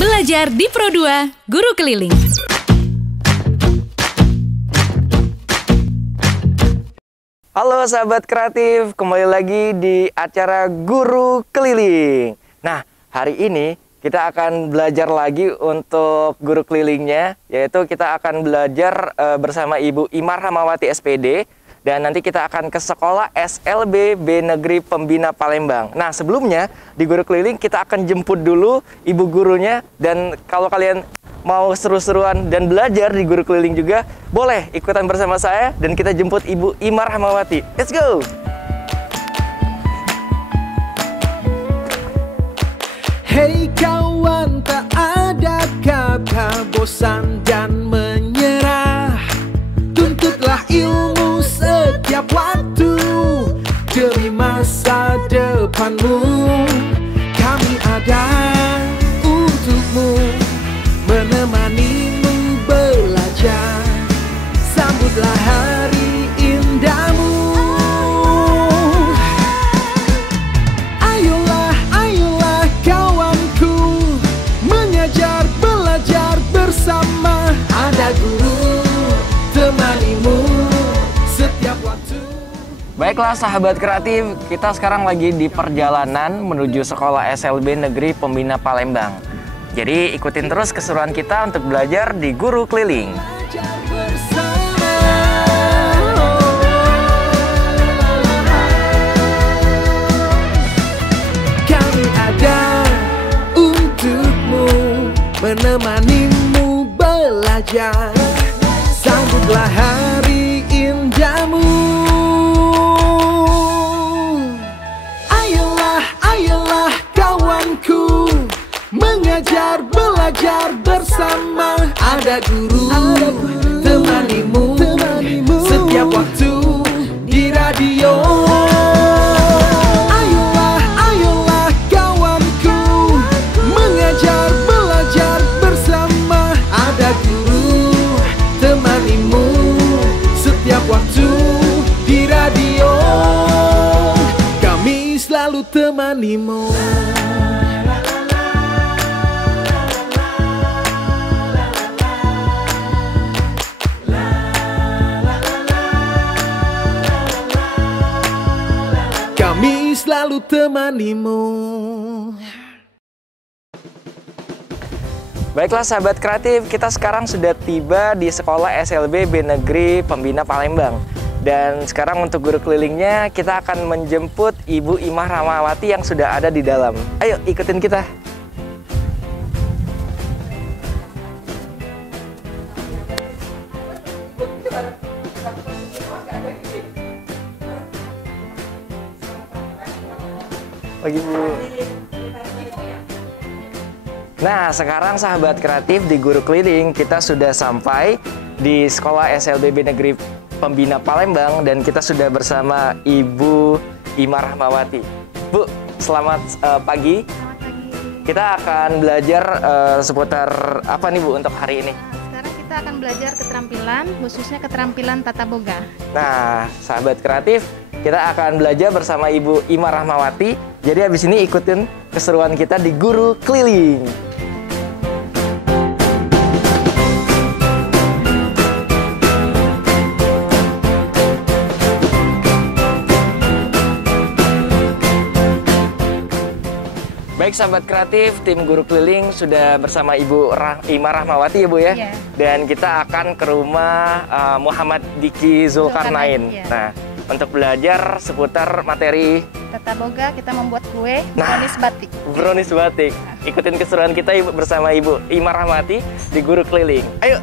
Belajar di Pro2 Guru Keliling. Halo sahabat kreatif, kembali lagi di acara Guru Keliling. Nah, hari ini kita akan belajar lagi untuk guru kelilingnya, yaitu kita akan belajar bersama Ibu Imar Rahmawati SPD. Dan nanti kita akan ke sekolah SLB B Negeri Pembina Palembang. Nah, sebelumnya di Guru Keliling kita akan jemput dulu ibu gurunya. Dan kalau kalian mau seru-seruan dan belajar di Guru Keliling juga, boleh ikutan bersama saya dan kita jemput Ibu Imar Rahmawati. Let's go! Hei kawan, tak ada kata bosan dan menyerah. Tuntutlah ilmu setiap waktu demi masa depanmu. Kami ada untukmu, menemanimu belajar. Sambutlah hari indahmu. Ayolah, ayolah kawanku, mengajar, belajar bersama. Ada guru temanimu setiap waktu. Baiklah sahabat kreatif, kita sekarang lagi di perjalanan menuju sekolah SLB Negeri Pembina Palembang. Jadi ikutin terus keseruan kita untuk belajar di Guru Keliling. Belajar bersama. Kami ada untukmu, menemanimu belajar. Sambutlah hari indahmu. Ayolah, ayolah kawanku, mengajar, belajar bersama. Ada guru temanimu setiap waktu di radio. Ayolah, ayolah kawanku, mengajar, belajar bersama. Ada guru temanimu setiap waktu di radio. Kami selalu temanimu. Kami selalu temanimu. Baiklah sahabat kreatif, kita sekarang sudah tiba di sekolah SLB B Negeri Pembina Palembang. Dan sekarang untuk guru kelilingnya kita akan menjemput Ibu Imar Rahmawati yang sudah ada di dalam. Ayo ikutin kita. Pagi Bu. Nah, sekarang sahabat kreatif di Guru Keliling kita sudah sampai di sekolah SLB B Negeri Pembina Palembang dan kita sudah bersama Ibu Imar Rahmawati. Bu, selamat pagi. Kita akan belajar seputar apa nih Bu untuk hari ini? Sekarang kita akan belajar keterampilan, khususnya keterampilan tata boga. Nah, sahabat kreatif, kita akan belajar bersama Ibu Imar Rahmawati. Jadi habis ini ikutin keseruan kita di Guru Keliling. Baik sahabat kreatif, tim Guru Keliling sudah bersama Ibu Imar Rahmawati ya Bu ya. Iya. Dan kita akan ke rumah Muhammad Diki Zulkarnain. Iya. Nah, untuk belajar seputar materi Tata boga kita membuat kue Nah. brownies batik. brownies batik. Ikutin keseruan kita bersama Ibu Imar Rahmawati di Guru Keliling. Ayo.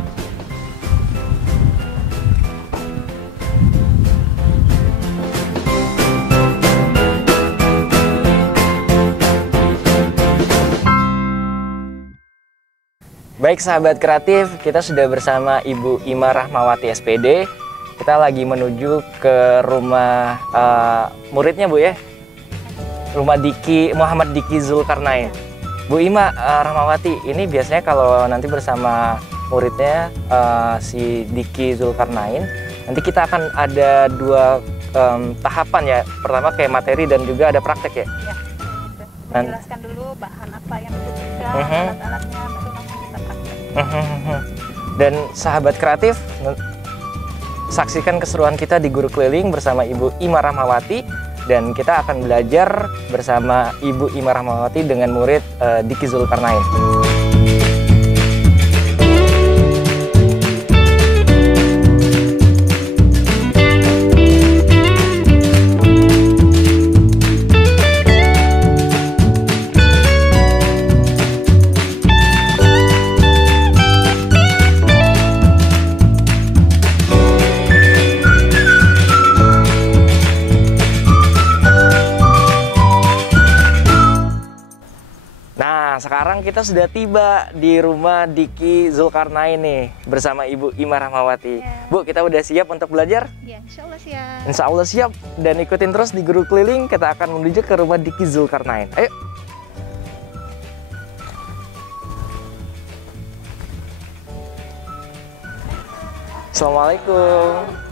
Baik sahabat kreatif, kita sudah bersama Ibu Imar Rahmawati SPD. Kita lagi menuju ke rumah muridnya Bu ya. Rumah Muhammad Diki Zulkarnain. Bu Ima Rahmawati, ini biasanya kalau nanti bersama muridnya si Diki Zulkarnain, nanti kita akan ada dua tahapan ya. Pertama kayak materi dan juga ada praktek ya. Ya, menjelaskan dulu bahan apa yang dibutuhkan, alat-alatnya, Dan sahabat kreatif, saksikan keseruan kita di Guru Keliling bersama Ibu Ima Rahmawati, dan kita akan belajar bersama Ibu Ima Rahmawati dengan murid Diki Zulkarnain. Sekarang kita sudah tiba di rumah Diki Zulkarnain nih bersama Ibu Ima Rahmawati. Bu, kita udah siap untuk belajar? Ya, insya Allah siap. Insya Allah siap. Dan ikutin terus di Guru Keliling, kita akan menuju ke rumah Diki Zulkarnain. Ayo. Assalamualaikum.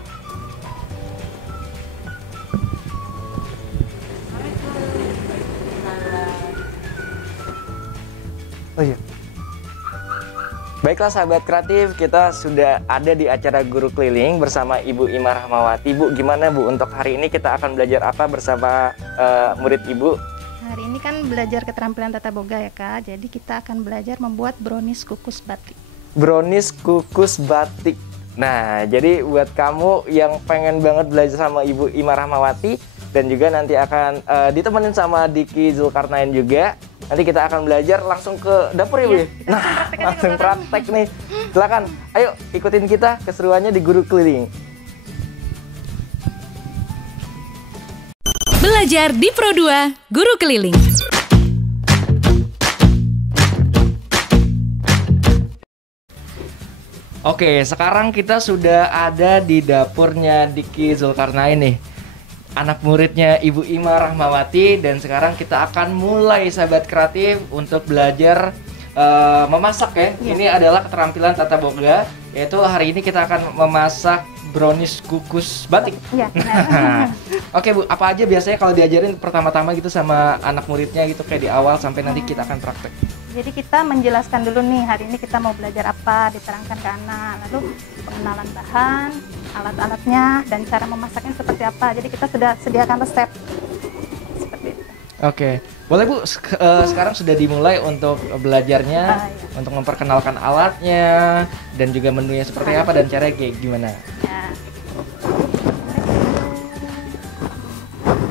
Oh iya. Baiklah sahabat kreatif, kita sudah ada di acara Guru Keliling bersama Ibu Ima Rahmawati. Bu, gimana Bu, untuk hari ini kita akan belajar apa bersama murid Ibu? Hari ini kan belajar keterampilan tata boga ya Kak. Jadi kita akan belajar membuat brownies kukus batik. Brownies kukus batik. Nah, jadi buat kamu yang pengen banget belajar sama Ibu Ima Rahmawati dan juga nanti akan ditemenin sama Diki Zulkarnain juga. Nanti kita akan belajar langsung ke dapur ya Bu? Iya, Nah, langsung praktek nih. Silakan, ayo ikutin kita keseruannya di Guru Keliling. Belajar di Pro2 Guru Keliling. Oke, sekarang kita sudah ada di dapurnya Diki Zulkarnain nih, anak muridnya Ibu Ima Rahmawati. Dan sekarang kita akan mulai sahabat kreatif untuk belajar memasak ya. Ini adalah keterampilan tata boga, yaitu hari ini kita akan memasak brownies kukus batik. Iya. Oke Bu, apa aja biasanya kalau diajarin pertama-tama gitu sama anak muridnya gitu, kayak di awal sampai nanti kita akan praktek? Jadi kita menjelaskan dulu nih, hari ini kita mau belajar apa, diterangkan ke anak. Lalu pengenalan bahan, alat-alatnya, dan cara memasaknya seperti apa. Jadi kita sudah sediakan resep. Seperti itu. Oke, boleh Bu, sekarang sudah dimulai untuk belajarnya, untuk memperkenalkan alatnya, dan juga menunya seperti apa dan caranya kayak gimana. Ya.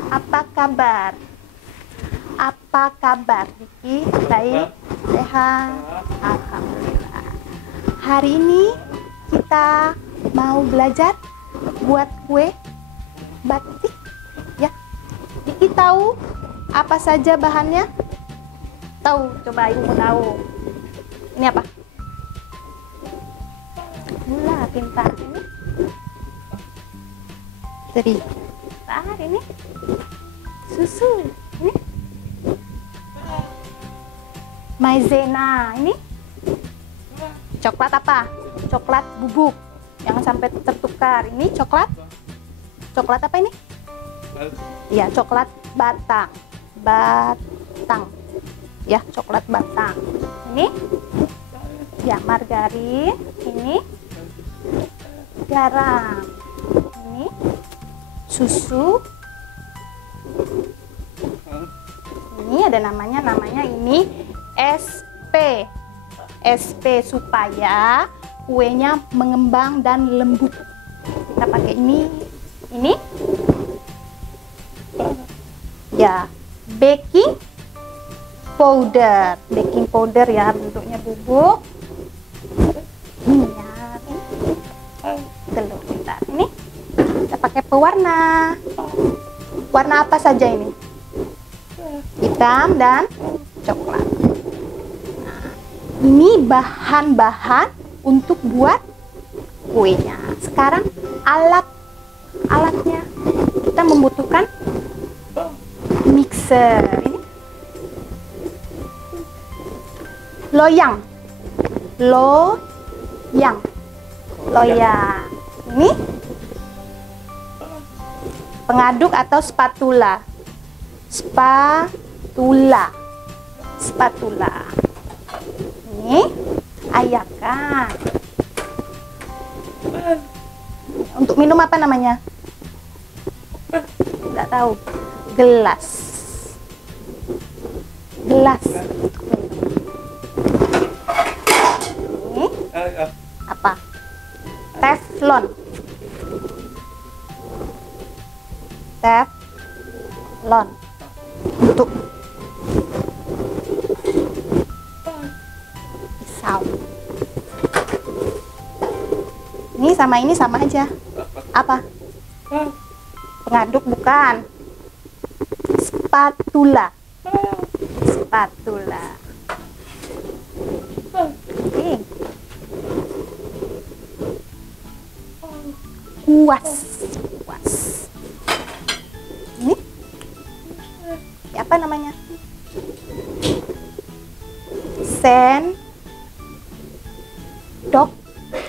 Apa kabar? Apa kabar, Diki? Baik? Sehat? Alhamdulillah. Hari ini kita mau belajar buat kue batik. Ya, Diki tahu apa saja bahannya? Tahu? Coba Ibu mau tahu. Ini apa? Gula, pintar. Ini teri. Pintar ini. Susu. Ini maizena. Ini coklat apa? Coklat bubuk. Jangan sampai tertukar. Ini coklat. Coklat apa ini? Ya, coklat batang. Batang. Ya, coklat batang. Ini ya margarin. Ini garam. Ini susu. Ini ada namanya ini SP. SP supaya kuenya mengembang dan lembut. Kita pakai ini ya, baking powder. Baking powder ya, bentuknya bubuk. Minyak, ini telur kita. Ini kita pakai pewarna. Warna apa saja ini? Hitam dan coklat. Nah, ini bahan-bahan untuk buat kuenya. Sekarang alatnya kita membutuhkan mixer. Ini loyang. Ini pengaduk atau spatula. Ini ayakan. tuangkan. Untuk minum apa namanya? Nggak tahu. Gelas. Gelas. Ini apa? Teflon. Teflon. Untuk pisau. Ini sama aja. Apa? Pengaduk bukan. Spatula. Spatula. Oke. Kuas. Kuas. Ini apa namanya?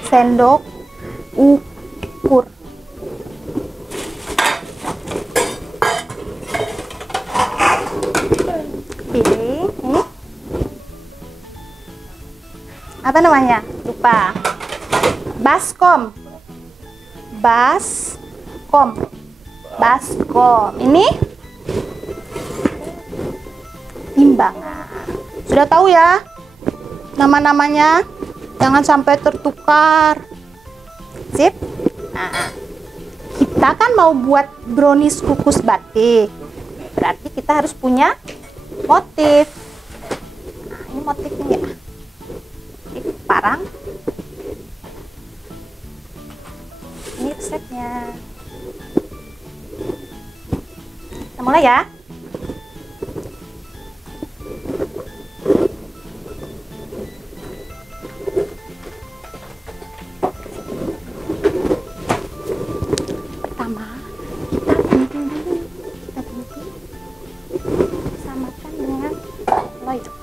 Sendok ukur. Pilih ini. Apa namanya? Lupa. Baskom. Baskom. Ini timbangan. Sudah tahu ya nama-namanya? Jangan sampai tertukar. Sip. Nah, kita kan mau buat brownies kukus batik. Berarti kita harus punya motif. Nah, ini motifnya ya. Motif parang. Ini resepnya. Kita mulai ya. Pertama, kita gunting samakan dengan loyok.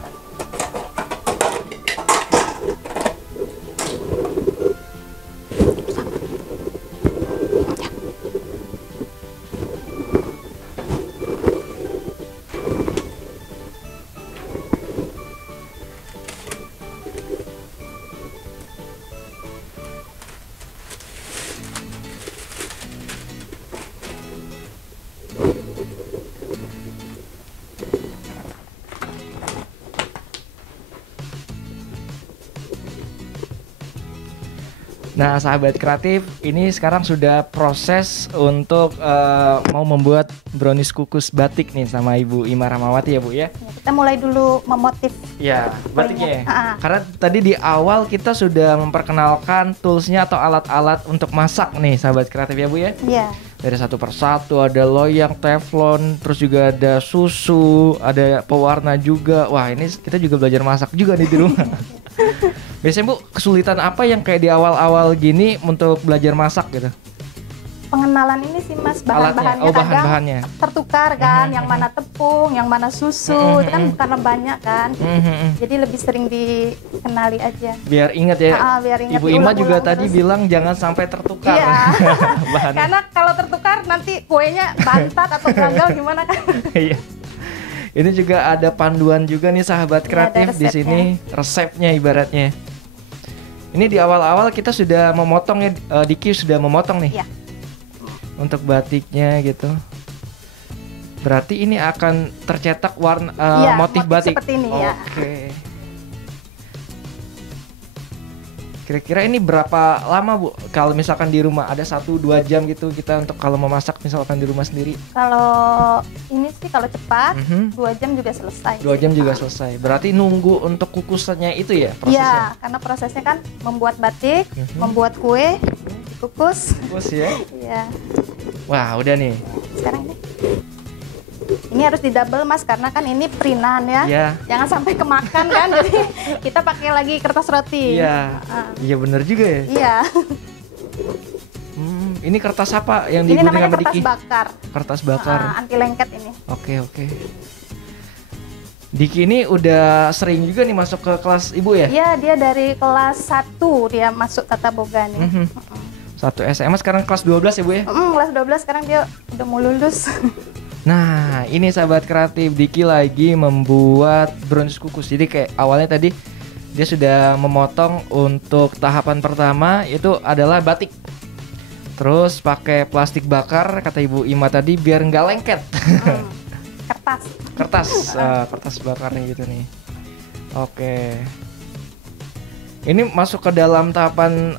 Nah, sahabat kreatif, ini sekarang sudah proses untuk mau membuat brownies kukus batik nih sama Ibu Ima Rahmawati ya Bu ya. Ya, kita mulai dulu memotif. Ya, batiknya. Ah. Karena tadi di awal kita sudah memperkenalkan toolsnya atau alat-alat untuk masak nih sahabat kreatif ya Bu ya. Iya. Dari satu persatu ada loyang, teflon, terus juga ada susu, ada pewarna juga. Wah, ini kita juga belajar masak juga nih di rumah. Biasanya Bu, kesulitan apa yang kayak di awal-awal gini untuk belajar masak gitu? Pengenalan ini sih Mas, bahan-bahannya bahan-bahannya kadang tertukar kan, yang mana tepung, yang mana susu, itu kan karena banyak kan. Jadi lebih sering dikenali aja. Biar ingat ya. Biar ingat. Ibu Ima juga tadi bilang jangan sampai tertukar. Iya. Bahannya. Karena kalau tertukar nanti kuenya bantat atau gagal gimana kan? Iya. Ini juga ada panduan juga nih sahabat kreatif di sini, resepnya ibaratnya. Ini di awal-awal kita sudah memotong ya, Diki sudah memotong nih. Iya. Untuk batiknya gitu. Berarti ini akan tercetak warna motif batik. Seperti ini ya. Oke. Kira-kira ini berapa lama Bu? Kalau misalkan di rumah ada 1-2 jam gitu kita untuk kalau memasak misalkan di rumah sendiri? Kalau ini sih kalau cepat 2 jam juga selesai. 2 jam juga selesai. Berarti nunggu untuk kukusannya itu ya prosesnya? Iya, karena prosesnya kan membuat batik, membuat kue, dikukus. Kukus ya? Iya. Wah, udah nih. Sekarang ini harus didouble Mas, karena kan ini printan ya. Iya. Jangan sampai kemakan kan. Jadi kita pakai lagi kertas roti. Iya. Iya bener juga ya. Iya. Ini kertas apa yang Ini digunakan namanya sama kertas Diki? bakar. Kertas bakar. Anti lengket ini. Oke. Diki ini udah sering juga nih masuk ke kelas Ibu ya? Iya, dia dari kelas 1 dia masuk tata boga nih. 1 SMA sekarang kelas 12 ya Bu ya? Kelas 12 sekarang dia udah mau lulus. Nah, ini sahabat kreatif, Diki lagi membuat brownies kukus. Jadi kayak awalnya tadi dia sudah memotong untuk tahapan pertama itu adalah batik. Terus pakai plastik bakar kata Ibu Ima tadi biar nggak lengket. Kertas bakarnya gitu nih. Oke. Ini masuk ke dalam tahapan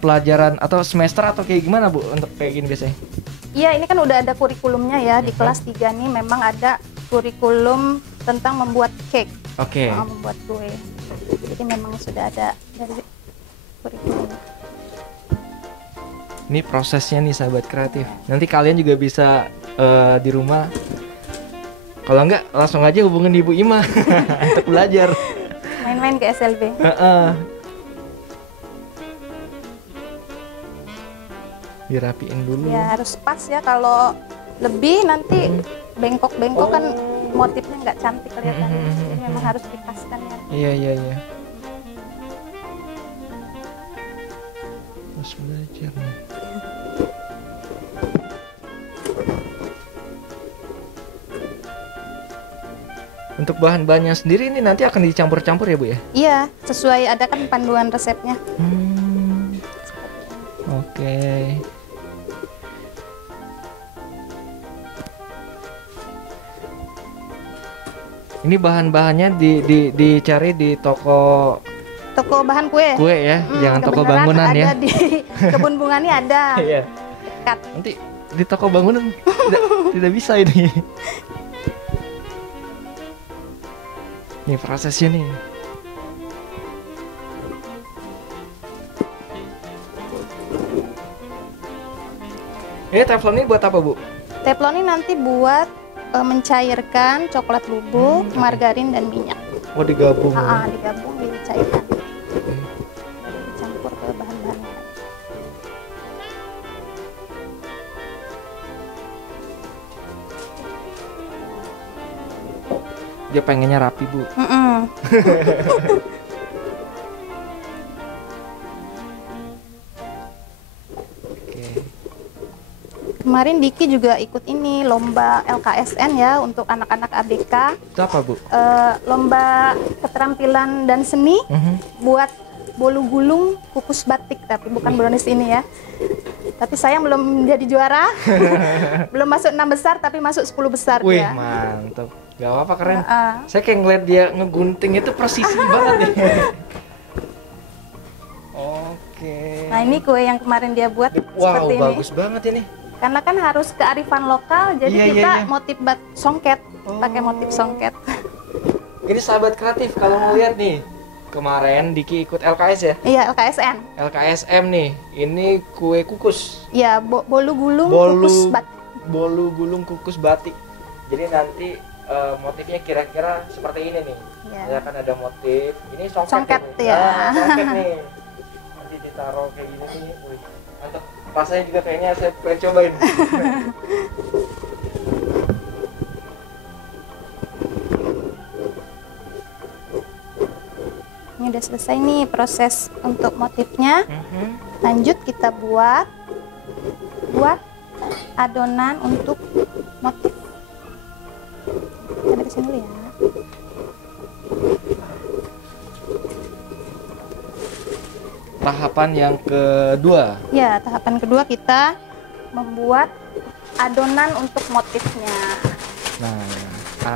pelajaran atau semester atau kayak gimana Bu untuk kayak gini biasanya? Iya, ini kan udah ada kurikulumnya ya. Di kelas 3 nih memang ada kurikulum tentang membuat cake. Oke. Membuat kue. Jadi memang sudah ada dari kurikulum. Ini prosesnya nih sahabat kreatif. Nanti kalian juga bisa di rumah. Kalau enggak langsung aja hubungin Ibu Ima untuk belajar. Main-main ke SLB. Dirapiin dulu. Ya harus pas ya, kalau lebih nanti bengkok-bengkok kan motifnya nggak cantik kelihatan. Jadi memang harus dipaskan ya. Iya. Harus belajar nih. Untuk bahan-bahannya sendiri ini nanti akan dicampur-campur ya Bu ya? Iya, sesuai ada kan panduan resepnya. Oke. Ini bahan-bahannya dicari di toko bahan kue. Kue ya, jangan toko bangunan ya. Ada di kebun bunga nih ada. Iya. Dekat. Nanti di toko bangunan tidak bisa ini. Nih prosesnya nih. Ini teflon ini buat apa Bu? Teflon ini nanti buat mencairkan coklat bubuk, margarin dan minyak. Oh digabung. Digabung dicairkan. Dicampur ke bahan-bahannya. Dia pengennya rapi Bu. Kemarin Diki juga ikut ini lomba LKSN ya untuk anak-anak ABK. Itu apa Bu? Lomba keterampilan dan seni buat bolu gulung kukus batik, tapi bukan brownies ini ya. Tapi saya belum jadi juara. Belum masuk 6 besar tapi masuk 10 besar. Wih, ya. mantap. Gak apa-apa, keren. Saya kayak ngeliat dia ngegunting itu presisi banget nih. Oke. Nah, ini kue yang kemarin dia buat seperti ini. Bagus banget ini. Karena kan harus kearifan lokal, jadi kita motif songket, pakai motif songket. Ini sahabat kreatif kalau ngeliat nih. Kemarin Diki ikut LKS ya? Iya, LKSN. LKSM nih. Ini kue kukus. Iya, bolu gulung kukus batik. Bolu gulung kukus batik. Jadi nanti motifnya kira-kira seperti ini nih. Ya kan ada motif. Ini songket ya. Songket nih. Nanti ditaruh kayak gini nih. Wih, mantap. Rasanya juga kayaknya saya pengen cobain. Ini udah selesai nih proses untuk motifnya. Lanjut kita buat adonan untuk motif. Kita beresin dulu ya. Tahapan yang kedua. Ya, tahapan kedua kita membuat adonan untuk motifnya. Nah,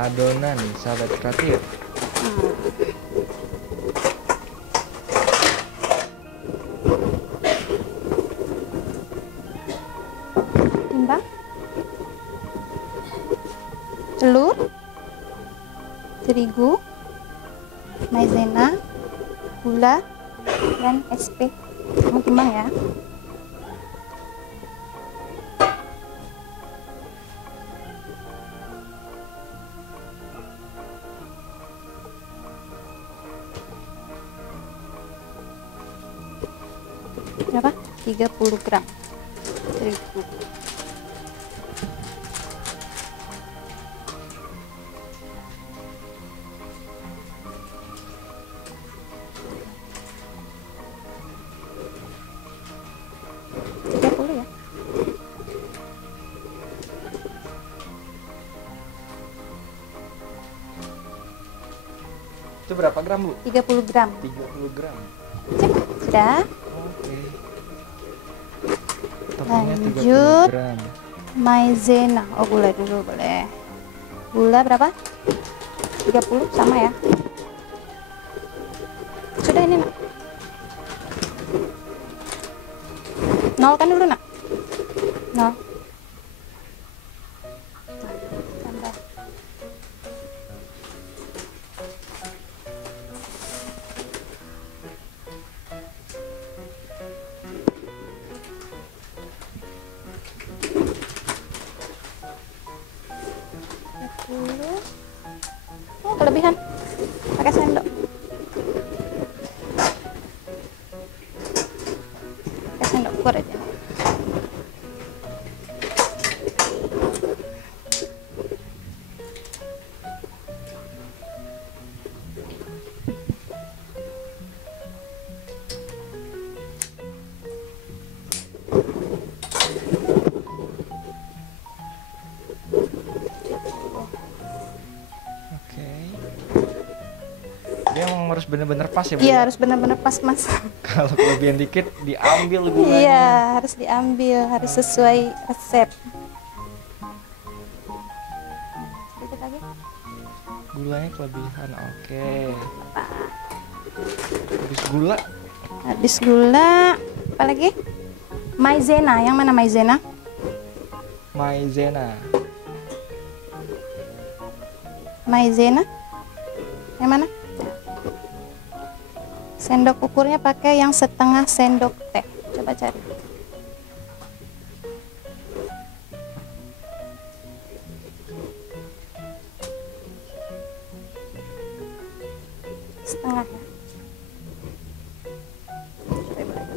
adonan nih sahabat kreatif. Timbang, telur, terigu, maizena, gula, dan SP. Kamu timbang ya. Berapa? 30 gram terigu. Ya. Itu berapa gram, Bu? 30 gram. 30 gram. Cek, sudah. Oke. Tepungnya Lanjut. 30 gram. Maizena. Oh, gula dulu boleh. Gula berapa? 30 sama ya. Sudah ini, Nak. Nolkan dulu, Nak. Nol. Tambah. Oh, kelebihan. Pakai sendok. Pakai sendok ukur aja. Oke. Dia emang harus bener-bener pas ya, Bu? Iya, harus benar-benar pas, Mas. Kalau kelebihan dikit diambil gulanya. Iya, harus diambil, harus sesuai resep. Sedikit lagi. Gulanya kelebihan. Oke. Habis gula. Habis gula, apa lagi? Maizena, yang mana maizena? Maizena. Maizena? Yang mana? Sendok ukurnya pakai yang setengah sendok teh. Coba cari. Setengah ya. Coba boleh.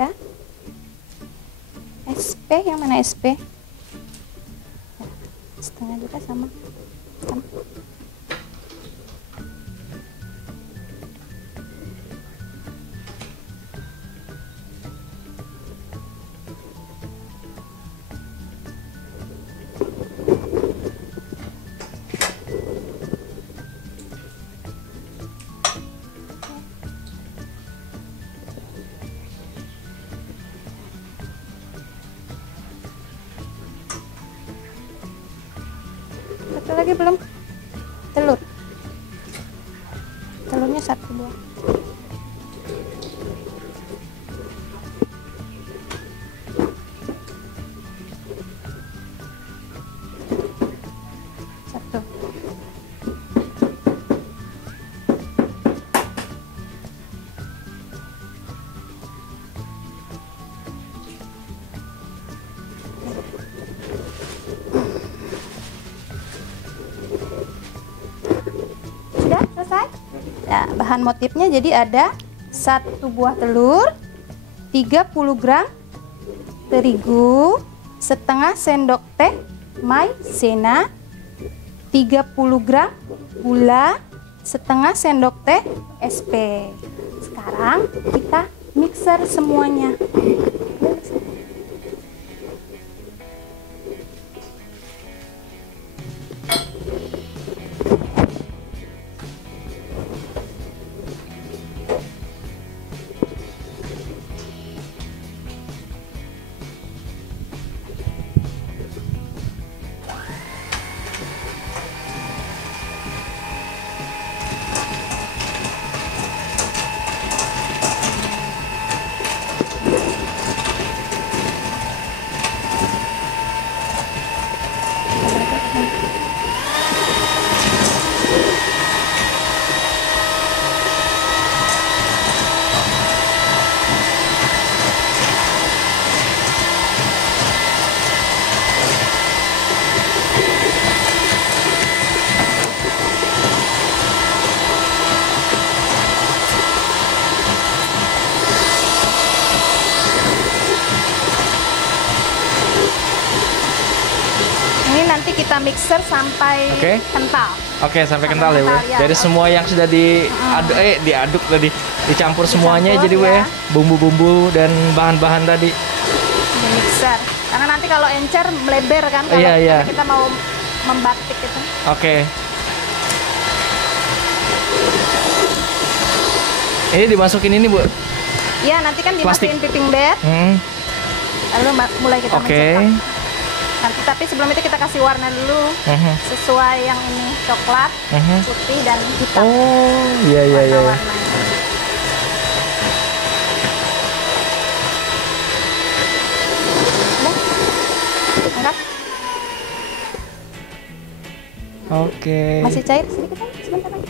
Ya. SP yang mana SP? Setengah juga sama. Sama. Satu lagi belum? Telur. Telurnya 1 buah. Satu. Sudah selesai? Nah, bahan motifnya jadi ada 1 buah telur, 30 gram terigu, setengah sendok teh maizena, 30 gram gula, setengah sendok teh SP. Sekarang kita mixer semuanya. mixer sampai Oke. kental. Oke, sampai Sampai kental ya, Bu. kental, ya. Dari semua yang sudah diaduk tadi, dicampur semuanya Dicampur, jadi, Bu ya. ya. Bumbu-bumbu dan bahan-bahan tadi. Di mixer. Karena nanti kalau encer melebar kan kalau Iya, iya. kita mau membatik gitu. Oke. Ini dimasukin ini, Bu. Iya, nanti kan Plastik. dimasukin piping bed, lalu mulai kita Oke. mencetak. Nanti tapi sebelum itu kita kasih warna dulu sesuai yang ini coklat, putih dan hitam. Oh, iya iya iya. Warna-warnanya. Udah. Angkat. Oke. Masih cair sedikit lagi, sebentar lagi.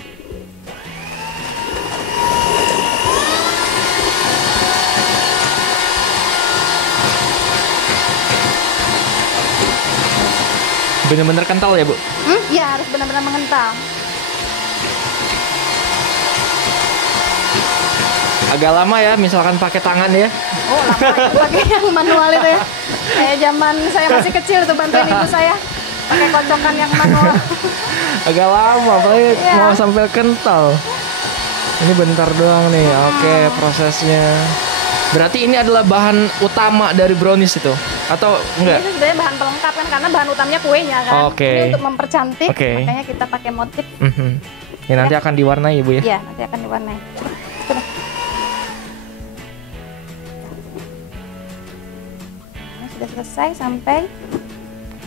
Bener-bener kental ya, Bu? Iya, harus benar-benar mengental. Agak lama ya, misalkan pakai tangan ya. Oh, lama itu pakai yang manual itu ya. Kayak zaman saya masih kecil tuh bantuin ibu saya pakai kocokan yang manual. Agak lama, apalagi Iya. mau sampai kental. Ini bentar doang nih. Oke, prosesnya. Berarti ini adalah bahan utama dari brownies itu? Atau enggak? Ini sebenarnya bahan pelengkap kan karena bahan utamanya kuenya kan. Oke. Ini untuk mempercantik, Oke. makanya kita pakai motif. Ya nanti akan diwarnai, Bu ya? Iya, nanti akan diwarnai. Sudah. Ini sudah selesai sampai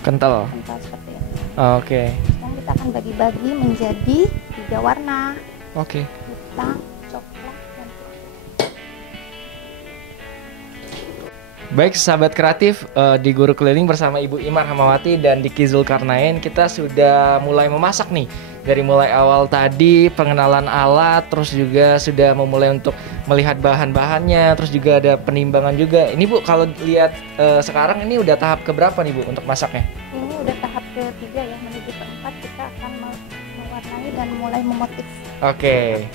Kental. kental seperti ini. Oke. Sekarang kita akan bagi-bagi menjadi 3 warna. Oke. Hitam, coklat, dan putih. Baik, sahabat kreatif, di Guru Keliling bersama Ibu Imar Hamawati dan Diki Zulkarnain, kita sudah mulai memasak nih. Dari mulai awal tadi pengenalan alat, terus juga sudah memulai untuk melihat bahan-bahannya, terus juga ada penimbangan juga. Ini Bu, kalau lihat sekarang ini udah tahap keberapa nih Bu untuk masaknya? Ini udah tahap ketiga ya, menuju keempat kita akan mewarnai dan mulai memotif. Oke.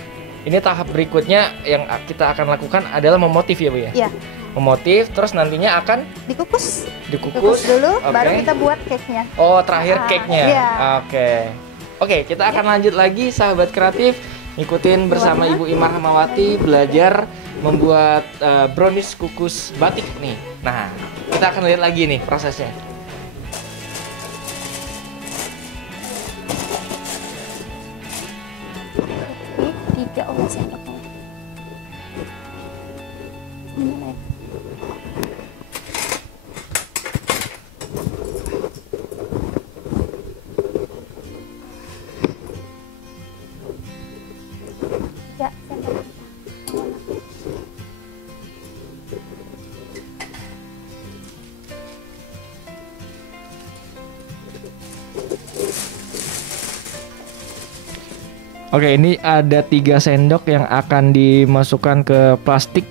Ini tahap berikutnya yang kita akan lakukan adalah memotif ya Bu ya? Iya, Memotif, terus nantinya akan dikukus. dikukus. Kukus dulu, Oke. baru kita buat cake-nya. Oh, terakhir cake-nya. Iya. Oke. Oke, kita akan lanjut lagi sahabat kreatif. Ikutin bersama Warna. Ibu Imar Hamawati belajar membuat brownies kukus batik nih. Nah, kita akan lihat lagi nih prosesnya. Ini 3 sendoknya. Ini naik. Ya, sendok. Oke, ini ada 3 sendok yang akan dimasukkan ke plastik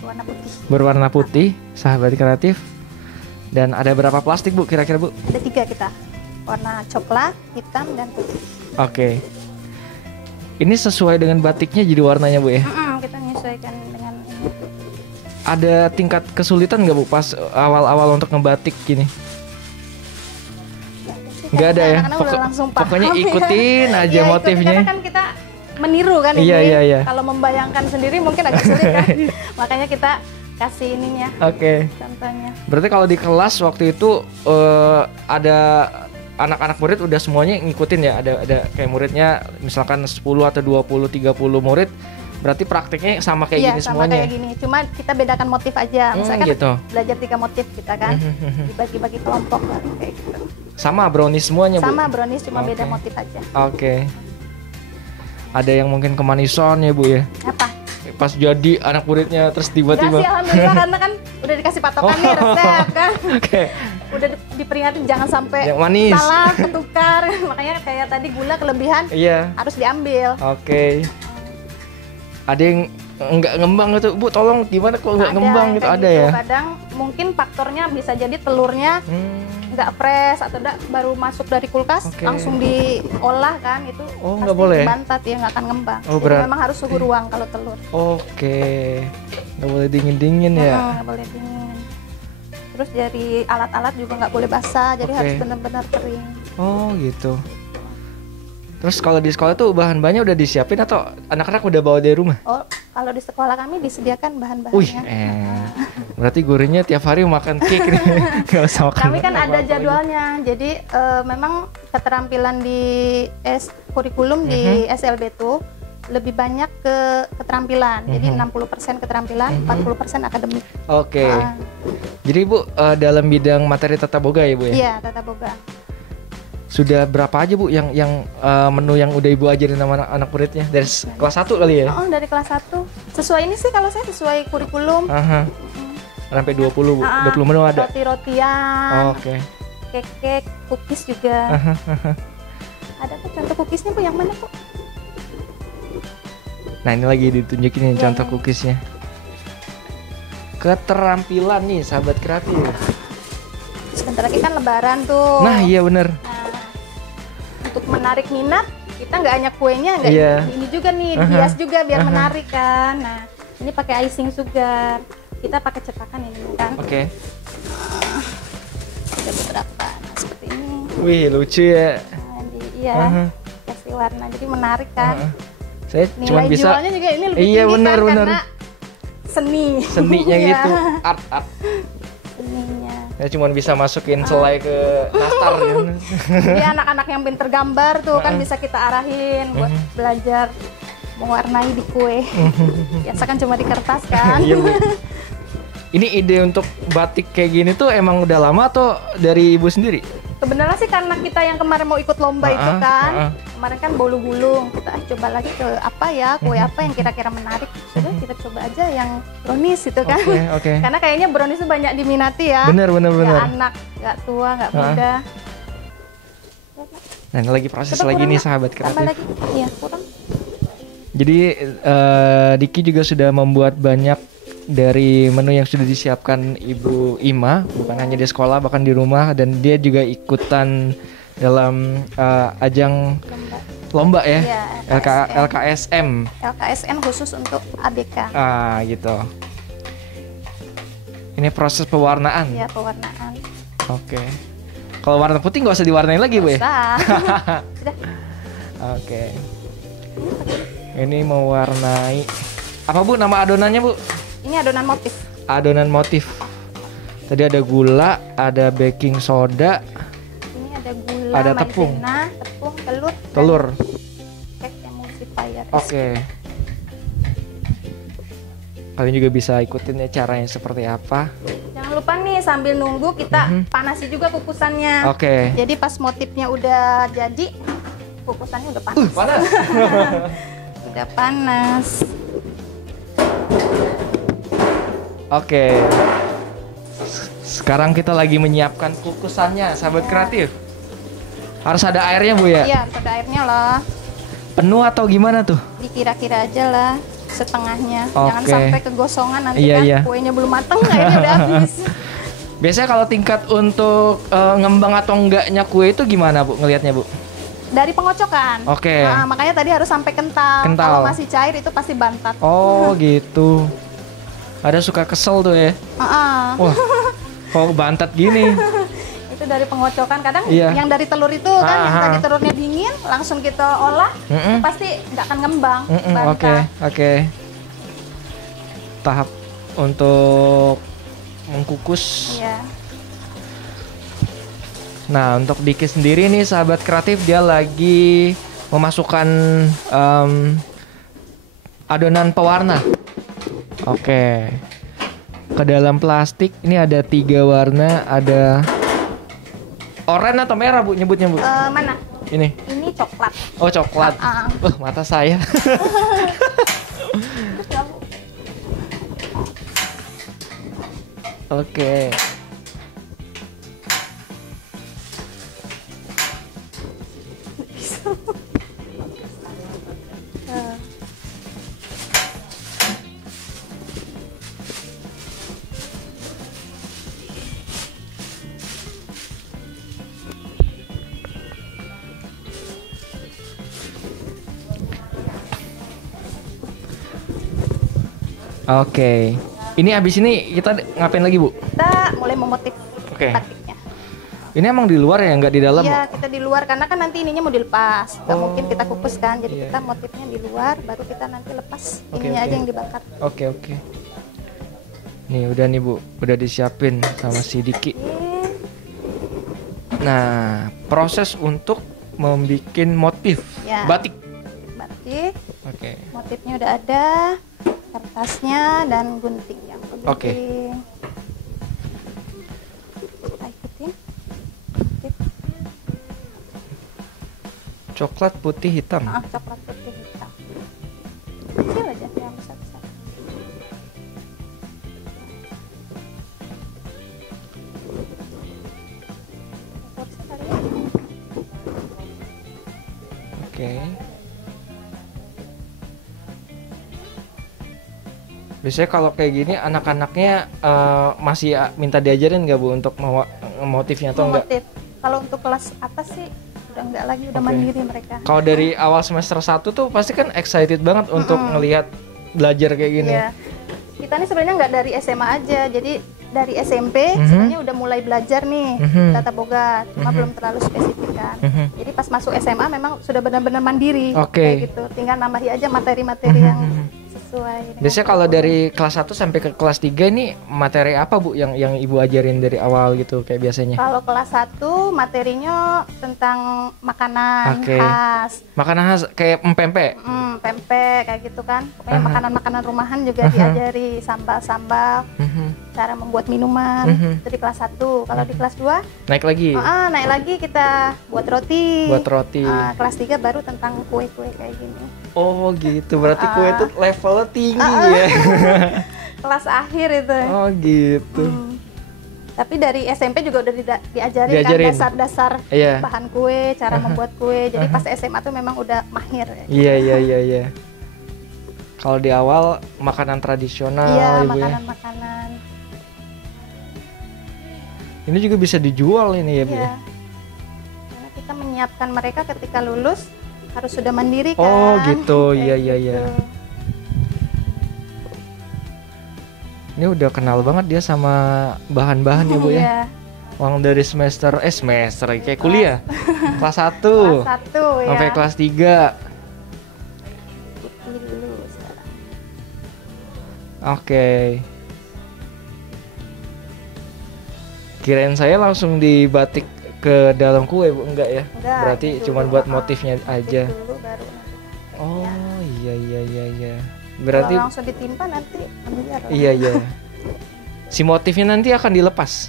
Berwarna putih. berwarna putih, sahabat kreatif. Dan ada berapa plastik Bu kira-kira Bu? Ada 3 kita. Warna coklat, hitam, dan putih. Oke. Ini sesuai dengan batiknya jadi warnanya Bu ya? Kita menyesuaikan dengan ini. Ada tingkat kesulitan nggak Bu pas awal-awal untuk ngebatik gini? Nggak ada ya? Karena udah langsung paham. Pokoknya ya. ikutin aja Iya, ikutin, motifnya. karena kan kita meniru kan Iya, ini. iya, iya. Kalau membayangkan sendiri mungkin agak sulit kan. Makanya kita kasih ininya, Oke. contohnya. Berarti kalau di kelas waktu itu ada anak-anak murid udah semuanya ngikutin ya? Ada kayak muridnya misalkan 10 atau 20, 30 murid. Berarti praktiknya sama kayak Iya, gini sama semuanya? kayak gini. Cuma kita bedakan motif aja. Misalkan gitu. belajar 3 motif kita kan. Dibagi-bagi kelompok lah, kayak gitu. Sama brownies semuanya Bu? Sama brownies, cuma beda Oke. motif aja. Oke. Ada yang mungkin kemanisan ya Bu ya? Apa? Pas jadi anak muridnya terus Enggak tiba-tiba. sih, alhamdulillah, karena kan udah dikasih patokan nih resep kan. Oke. Udah diperingatin jangan sampai Yang manis. salah, ketukar. Makanya kayak tadi gula kelebihan Iya. harus diambil. Oke. Ada yang nggak ngembang gitu, Bu, tolong gimana kok nggak ngembang yang gitu, kayak ada ya? Kadang mungkin faktornya bisa jadi telurnya nggak fresh atau baru masuk dari kulkas Oke. langsung diolah kan, itu Oh, pasti nggak boleh? dibantat ya, nggak akan ngembang. Oh, Jadi berarti- memang harus suhu ruang kalau telur. Oke. Nggak boleh dingin-dingin ya? Nggak boleh dingin. Terus dari alat-alat juga nggak boleh basah, jadi Oke. harus benar-benar kering. Oh gitu. Terus kalau di sekolah tuh bahan-bahannya udah disiapin atau anak-anak udah bawa dari rumah? Oh, kalau di sekolah kami disediakan Wih, bahan-bahannya. berarti gurunya tiap hari makan cake nih. Gak usah makan. Kami kan ada jadwalnya, jadi memang keterampilan di kurikulum di SLB tuh lebih banyak ke keterampilan. Jadi 60% keterampilan, 40% akademik. Oke. Jadi Bu, dalam bidang materi tata boga ya Bu ya? Iya, tata boga. Sudah berapa aja Bu yang menu yang udah Ibu ajarin sama anak muridnya? Dari kelas 1 kali ya? Oh, dari kelas 1. Sesuai ini sih kalau saya sesuai kurikulum. Aha. Sampai 20 Bu. 20 menu ada. Roti-rotian. Oke. Cake, cookies juga. Ada tuh contoh cookiesnya Bu, yang mana Bu? Nah, ini lagi ditunjukin nih contoh ini. cookiesnya. Keterampilan nih sahabat kreatif. Sebentar lagi kan lebaran tuh. Nah, iya bener. Nah, untuk menarik minat, kita nggak hanya kuenya, nggak Iya. ini juga nih, dihias juga biar menarik kan. Nah, ini pakai icing sugar. Kita pakai cetakan ini kan. Oke. Ada beberapa. Nah, seperti ini. Wih, lucu ya. Nah, kasih warna, jadi menarik kan. Saya cuma Nilai bisa jualnya juga ini lebih Iya, tinggi benar, kan, benar. karena seninya Iya. gitu, art. Seninya. Saya cuma bisa masukin selai ke nastar gitu. Jadi anak-anak yang pinter gambar tuh kan bisa kita arahin buat belajar mewarnai di kue. Biasa kan cuma di kertas kan. Iya, Bu. Ini ide untuk batik kayak gini tuh emang udah lama atau dari Ibu sendiri? Sebenarnya sih karena kita yang kemarin mau ikut lomba itu kan. Kemarin kan bolu gulung. Kita coba lagi ke apa ya, kue apa yang kira-kira menarik. Sudah kita coba aja yang brownies itu kan. Oke. Karena kayaknya brownies itu banyak diminati ya. Bener. Nggak anak, nggak tua, nggak muda. Nah, ini lagi proses Coba lagi kurang, nih Nak. sahabat Tambah kreatif. lagi. Iya, kurang. Jadi Diki juga sudah membuat banyak dari menu yang sudah disiapkan Ibu Ima, bukan hanya di sekolah bahkan di rumah, dan dia juga ikutan dalam ajang lomba ya, Iya, LKSM. LKSN khusus untuk ABK. Gitu. Ini proses pewarnaan. Ya, pewarnaan. Oke. Kalau warna putih nggak usah diwarnai lagi, Bu ya? Bisa. Sudah. Oke. Ini mewarnai. Apa Bu nama adonannya, Bu? Ini adonan motif. Adonan motif. Tadi ada gula, ada baking soda, Ini ada gula, ada tepung. maizena, tepung, telur. telur. Cake emulsifier. Oke. Kalian juga bisa ikutin ya caranya seperti apa. Jangan lupa nih sambil nunggu kita panasi juga kukusannya. Oke. Jadi pas motifnya udah jadi, kukusannya udah panas. Panas. Udah panas. Oke. Sekarang kita lagi menyiapkan kukusannya, sahabat kreatif. Harus ada airnya, Bu ya? Iya, harus ada airnya lah. Penuh atau gimana tuh? Dikira-kira aja lah setengahnya. Jangan Oke. sampai kegosongan nanti Iya, kan iya. kuenya belum mateng, airnya udah habis. Biasanya kalau tingkat untuk ngembang atau enggaknya kue itu gimana, Bu, ngelihatnya, Bu? Dari pengocokan. Oke. Nah, makanya tadi harus sampai kental. Kental. Kalau masih cair itu pasti bantat. Oh, gitu. Ada suka kesel tuh ya. Wah, kok bantat gini? Itu dari pengocokan. Kadang Iya. yang dari telur itu kan, yang Ah, tadi telurnya dingin, langsung kita olah, itu pasti nggak akan ngembang. Bantat. Oke. Tahap untuk mengkukus. Iya. Nah, untuk Diki sendiri nih, sahabat kreatif, dia lagi memasukkan adonan pewarna. Oke. Ke dalam plastik ini ada 3 warna, ada oranye atau merah, Bu, nyebutnya, Bu? Mana? Ini. Ini coklat. Oh, coklat. Ah. Mata saya. Terus nggak, Bu? Oke. Oke. Ini abis ini kita ngapain lagi, Bu? Kita mulai memotif Oke. batiknya. Ini emang di luar ya, nggak di dalam? Iya, kita di luar karena kan nanti ininya mau dilepas. Nggak mungkin kita kukus kan. Jadi Iya. kita motifnya di luar, baru kita nanti lepas Oke, ininya oke. aja yang dibakar. Oke. Nih udah nih Bu, udah disiapin sama si Diki. Oke. Nah, proses untuk membuat motif Ya. batik. Batik, Oke. motifnya udah ada, kertasnya dan gunting yang gunting. Oke. Kita ikutin. Tip. Coklat putih hitam. Maaf, coklat putih hitam. Kecil aja, yang besar-besar. Porsi kali ya. Oke. Biasanya kalau kayak gini anak-anaknya masih minta diajarin nggak Bu untuk motifnya atau enggak? Motif. Kalau untuk kelas atas sih udah enggak lagi, udah Oke. mandiri mereka. Kalau dari awal semester 1 tuh pasti kan excited banget untuk ngelihat belajar kayak gini. Iya. Kita nih sebenarnya nggak dari SMA aja, jadi dari SMP sebenarnya udah mulai belajar nih tata boga, cuma belum terlalu spesifik kan. Jadi pas masuk SMA memang sudah benar-benar mandiri Oke. kayak gitu, tinggal nambahi aja materi-materi yang sesuai. dengan Biasanya kalau kurikulum. dari kelas 1 sampai ke kelas 3 ini materi apa Bu yang Ibu ajarin dari awal gitu kayak biasanya? Kalau kelas 1 materinya tentang makanan Oke. khas, Makanan khas kayak empempe. pempek kayak gitu kan. Pokoknya makanan-makanan rumahan juga diajari, sambal-sambal, cara membuat minuman. Itu di kelas 1. Kalau di kelas 2, Naik lagi naik lagi kita buat roti. buat roti. Kelas 3 baru tentang kue-kue kayak gini. Oh gitu, berarti kue itu levelnya tinggi ya. Kelas akhir itu. Oh gitu. Tapi dari SMP juga udah diajarin Diajarin. kan dasar-dasar Iya. bahan kue, cara membuat kue. Jadi pas SMA tuh memang udah mahir. Ya. Iya. Kalau di awal makanan tradisional Iya, Ibu ya. makanan-makanan. Ini juga bisa dijual ini ya, Bu Iya. ya. Karena kita menyiapkan mereka ketika lulus harus sudah mandiri kan. Oh, gitu. Kayak Iya. gitu. Ini udah kenal banget dia sama bahan-bahan ya, Bu ya. Iya. Orang dari semester kayak kuliah. Kelas 1 Kelas 1 ya. sampai kelas 3. Putih dulu sekarang. Oke. Kirain saya langsung dibatik ke dalam kue, Bu. Enggak ya? Enggak, Berarti ini cuma dulu. buat motifnya aja. Dulu baru nanti. Oh, iya. Kalau Berarti langsung ditimpa nanti ambiar. iya. Si motifnya nanti akan dilepas.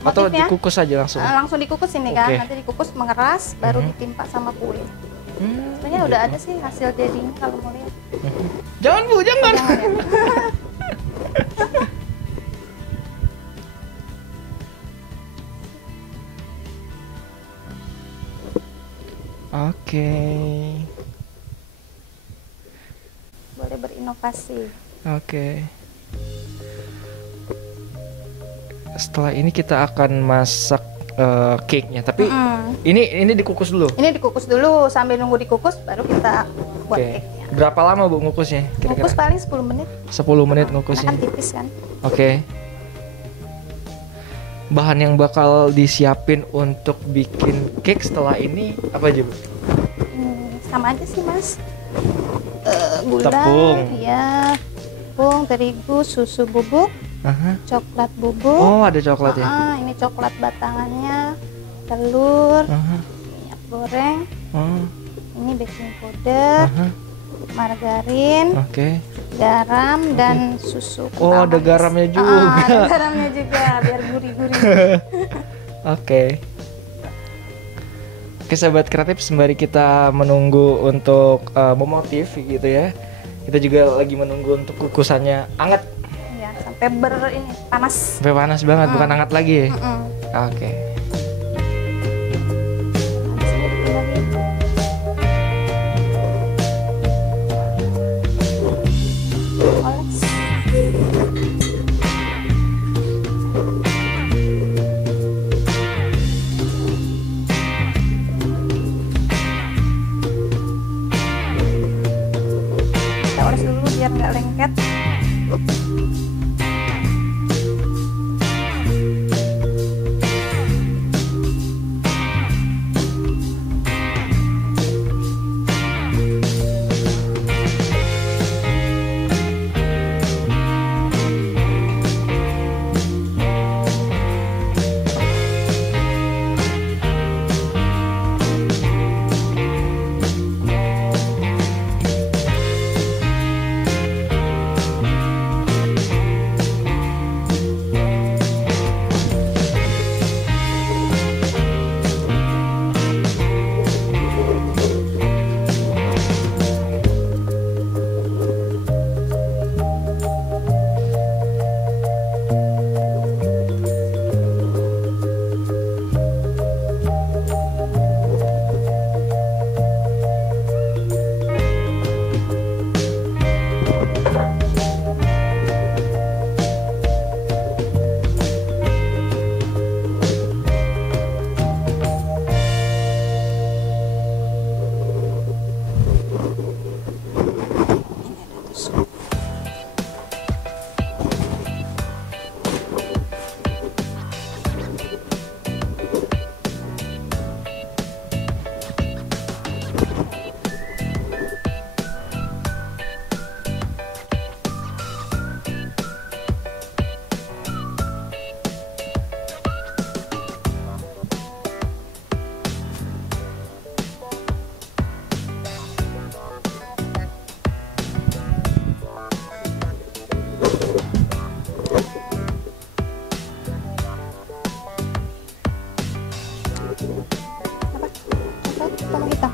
Atau Motifnya? dikukus aja langsung. Langsung dikukus ini kan, Oke. nanti dikukus mengeras, baru ditimpa sama kue. Sebenarnya udah ada sih hasil jadinya kalau mau lihat. Jangan, Bu, jangan. Jangan ya. Oke. Boleh berinovasi. Oke. Setelah ini kita akan masak cake-nya. Tapi ini dikukus dulu. Ini dikukus dulu, sambil nunggu dikukus baru kita buat Oke. cake-nya. Berapa lama, Bu, ngukusnya? Kukus Kira-kira paling 10 menit. 10 menit Karena ngukusnya. kan tipis kan. Oke. Bahan yang bakal disiapin untuk bikin cake setelah ini apa aja, Bu? Sama aja sih, Mas. Gula, Tepung. ya, tepung, terigu, susu bubuk, Aha. coklat bubuk. Oh, ada coklat ya. Ini coklat batangannya, telur, Aha. minyak goreng, Oh, ini baking powder, aha. margarin, Oke. garam dan susu kental Oh, ada manis. garamnya juga. Ada garamnya juga biar gurih-gurih. Oke. Oke, sahabat kreatif, sembari kita menunggu untuk memotif gitu ya. Kita juga lagi menunggu untuk kukusannya hangat. Ya, sampai ini panas. Sampai panas banget, bukan hangat lagi ya. Oke. Panasnya dipindahin. Oles. Kita oles dulu biar nggak lengket. hitam.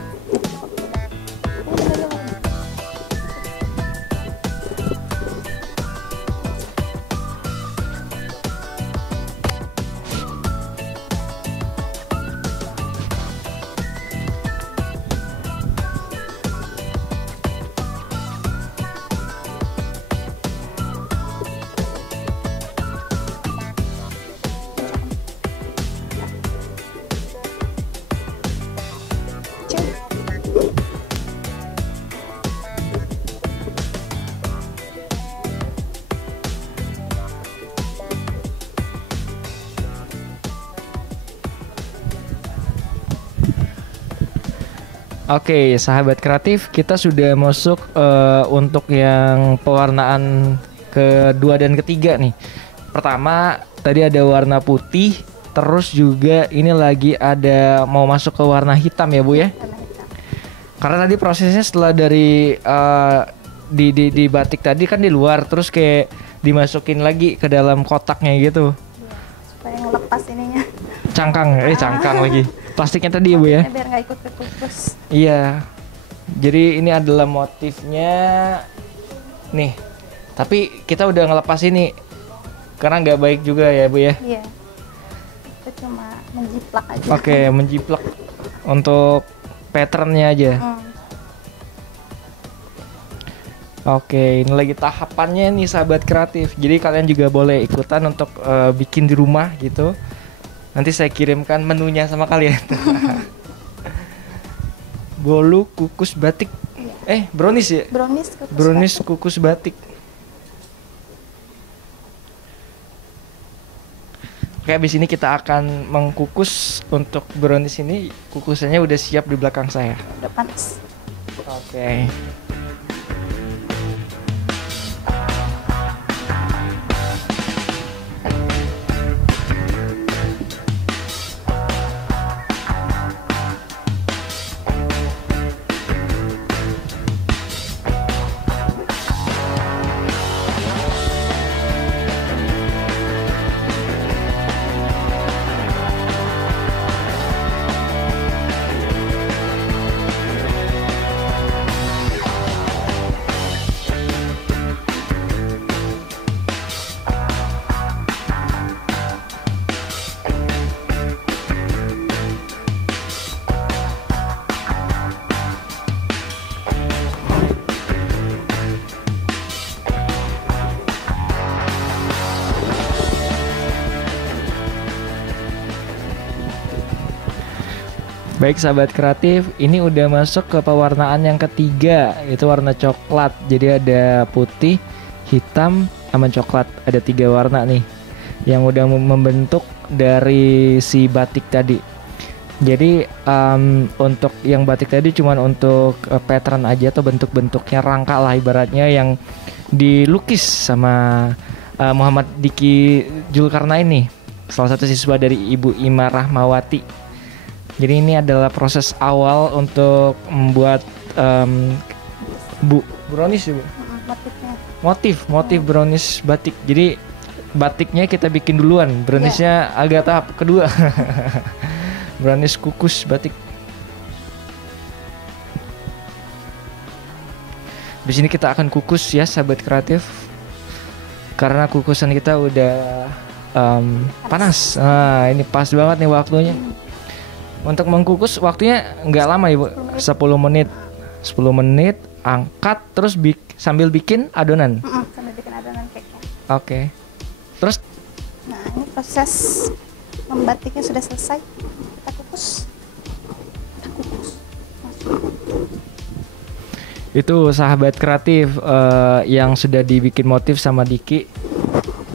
Oke, sahabat kreatif, kita sudah masuk untuk yang pewarnaan kedua dan ketiga nih. Pertama, tadi ada warna putih, terus juga ini lagi ada mau masuk ke warna hitam ya Bu ya? Karena tadi prosesnya setelah dari di batik tadi kan di luar, terus kayak dimasukin lagi ke dalam kotaknya gitu. Supaya ngelepas ininya. Cangkang lagi. Plastiknya tadi ya Bu ya? Biar nggak ikut kekukus. Iya. Jadi ini adalah motifnya nih. Tapi kita udah ngelepas ini karena nggak baik juga ya Bu ya? Iya. Itu cuma menjiplak aja. Oke, menjiplak untuk patternnya aja. Oke, ini lagi tahapannya nih sahabat kreatif. Jadi kalian juga boleh ikutan untuk bikin di rumah gitu. Nanti saya kirimkan menunya sama kalian. Bolu kukus batik. Brownies ya? Brownies kukus batik. Oke, habis ini kita akan mengkukus untuk brownies ini. Kukusannya udah siap di belakang saya. Udah panas. Oke. Baik sahabat kreatif, ini udah masuk ke pewarnaan yang ketiga, itu warna coklat. Jadi ada putih, hitam, sama coklat. Ada 3 warna nih yang udah membentuk dari si batik tadi. Jadi untuk yang batik tadi cuman untuk pattern aja atau bentuk-bentuknya, rangka lah ibaratnya, yang dilukis sama Muhammad Diki Julkarnain nih, salah satu siswa dari Ibu Ima Rahmawati. Jadi ini adalah proses awal untuk membuat brownies ya Bu? Motif brownies batik. Jadi batiknya kita bikin duluan, browniesnya agak tahap kedua. Brownies kukus batik. Di sini kita akan kukus ya sahabat kreatif, karena kukusan kita udah panas. Nah, ini pas banget nih waktunya. Untuk mengkukus waktunya nggak lama Ibu, 10 menit. 10 menit, angkat, terus sambil bikin adonan. Sambil bikin adonan cake-nya. Oke. Terus? Nah, ini proses membatiknya sudah selesai. Kita kukus. Itu sahabat kreatif yang sudah dibikin motif sama Diki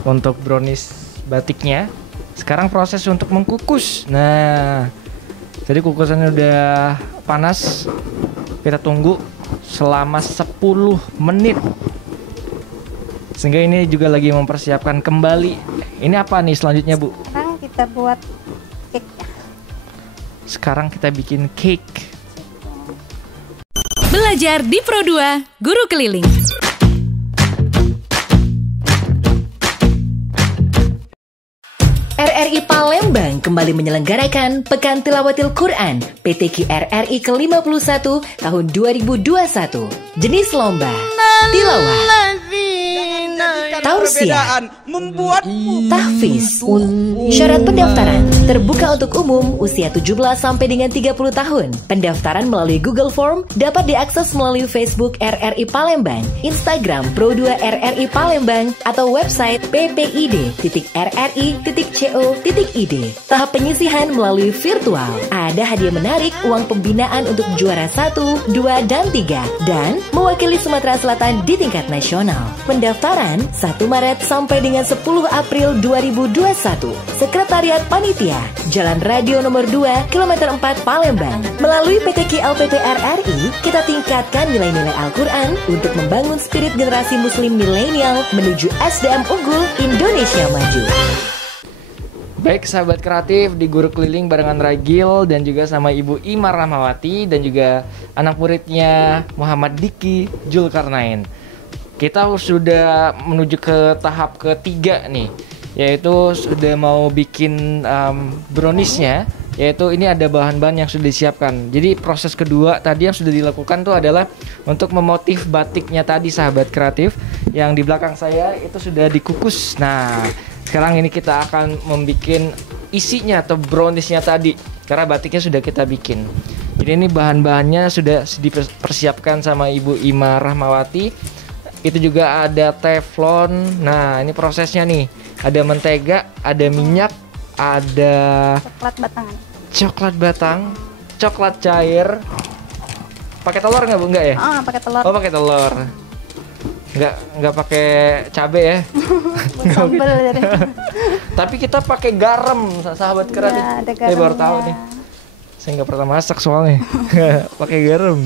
untuk brownies batiknya. Sekarang proses untuk mengkukus. Nah, jadi kukusannya udah panas. Kita tunggu selama 10 menit. Sehingga ini juga lagi mempersiapkan kembali. Ini apa nih selanjutnya Bu? Sekarang kita buat cake-nya. Sekarang kita bikin cake. Belajar di Pro2 Guru Keliling. RRI Palembang kembali menyelenggarakan Pekan Tilawatil Quran PTQ RRI ke-51 tahun 2021. Jenis lomba tilawah, tausiah, tahfiz. Syarat pendaftaran terbuka untuk umum usia 17 sampai dengan 30 tahun. Pendaftaran melalui Google Form dapat diakses melalui Facebook RRI Palembang, Instagram Pro2 RRI Palembang, atau website ppid.rri.co.id. Tahap penyisihan melalui virtual. Ada hadiah menarik, uang pembinaan untuk juara 1, 2, dan 3, dan mewakili Sumatera Selatan di tingkat nasional. Pendaftaran 1 Maret sampai dengan 10 April 2021. Sekretariat Panitia, Jalan Radio nomor 2, Kilometer 4 Palembang. Melalui PTQ LPP RRI, kita tingkatkan nilai-nilai Al-Quran untuk membangun spirit generasi muslim milenial menuju SDM unggul Indonesia maju. Baik sahabat kreatif, di Guru Keliling barengan Ragil dan juga sama Ibu Imar Rahmawati dan juga anak muridnya Muhammad Diki Julkarnain. Kita sudah menuju ke tahap ketiga nih, yaitu sudah mau bikin browniesnya, yaitu ini ada bahan-bahan yang sudah disiapkan. Jadi proses kedua tadi yang sudah dilakukan tuh adalah untuk memotif batiknya tadi sahabat kreatif. Yang di belakang saya itu sudah dikukus. Nah, sekarang ini kita akan membuat isinya atau browniesnya tadi, karena batiknya sudah kita bikin. Jadi ini bahan-bahannya sudah dipersiapkan sama Ibu Imar Rahmawati. Itu juga ada teflon. Nah, ini prosesnya nih. Ada mentega, ada minyak, ada Coklat batangan. coklat batang, coklat cair. Pakai telur nggak Bu? Nggak ya? Pakai telur. Oh, pakai telur. Nggak pakai cabe ya? Sambal jadi. Tapi kita pakai garam, sahabat kreatif. Ya, ada Saya baru tahu garamnya. nih. Saya nggak pernah masak soalnya. Pakai garam.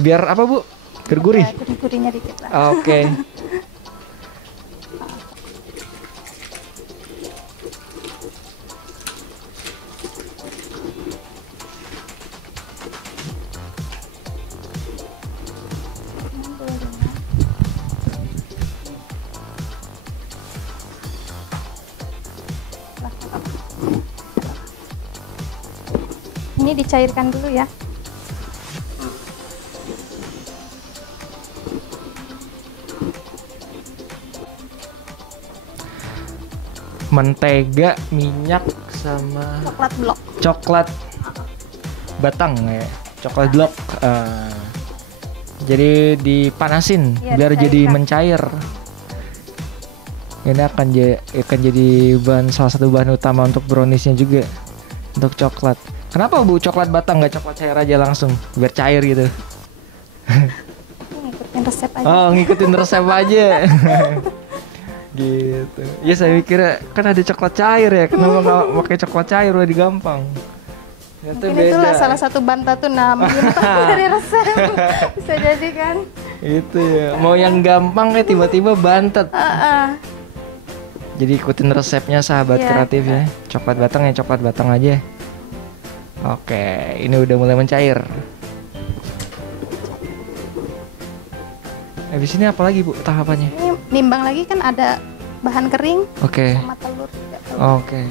Biar apa Bu? Biar gurih. Ya, gurih-gurihnya dikit lah. Oke. Ini dicairkan dulu ya. Mentega, minyak, sama Coklat blok. coklat batang ya, coklat blok. Jadi dipanasin Iya, biar dicairkan. jadi mencair. Ini akan jadi bahan salah satu bahan utama untuk browniesnya juga, untuk coklat. Kenapa Bu coklat batang nggak coklat cair aja langsung biar cair gitu? Ngikutin resep aja. Oh, ngikutin resep aja. Gitu. Ya saya mikir kan ada coklat cair ya, kenapa nggak pakai coklat cair udah gampang. Ternyata Mungkin itulah salah satu bantah tuh menyimpang dari resep. Bisa jadi kan? Itu ya. Mau yang gampang ya tiba-tiba bantet. Jadi ikutin resepnya sahabat Iya, kreatif ya. Coklat batang ya coklat batang aja. Oke, ini udah mulai mencair. Habis ini apa lagi Bu tahapannya? Ini nimbang lagi kan ada bahan kering Oke. sama telur juga. Oke.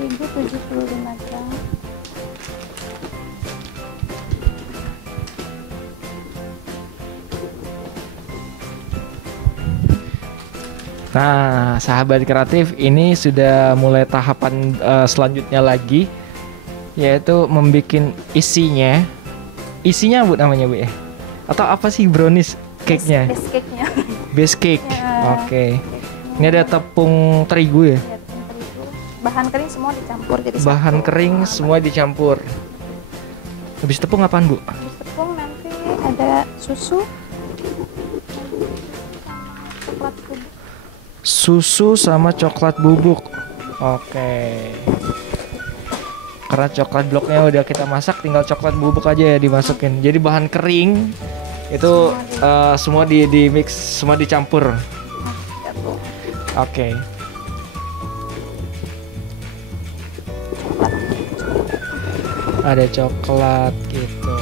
Terigu 75 gram. Nah, sahabat kreatif, ini sudah mulai tahapan selanjutnya lagi, yaitu membuat isinya. Isinya Bu namanya Bu ya? Atau apa sih brownies cake-nya? Base cake-nya. Base cake. Ya. Oke. Ini ada tepung terigu ya? Ya, tepung terigu. Bahan kering semua dicampur jadi Bahan satu. kering semua dicampur. Habis tepung apaan Bu? Habis tepung nanti ada susu. Coklat bubuk. Susu sama coklat bubuk. Oke. Karena coklat bloknya udah kita masak, tinggal coklat bubuk aja ya dimasukin. Jadi bahan kering itu semua di mix, semua dicampur. Oke. Ada coklat gitu.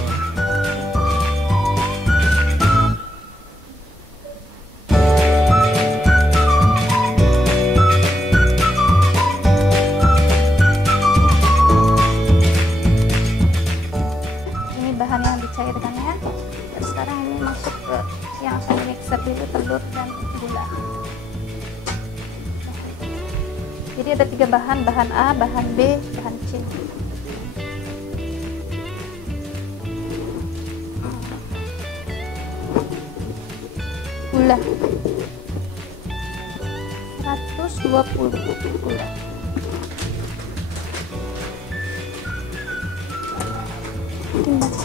Ini bahan yang dicairkan ya. Dan sekarang ini masuk ke yang akan mixer dulu, telur dan gula. Jadi ada 3 bahan, bahan A, bahan B, bahan C. Gula 120 gula. Timbang.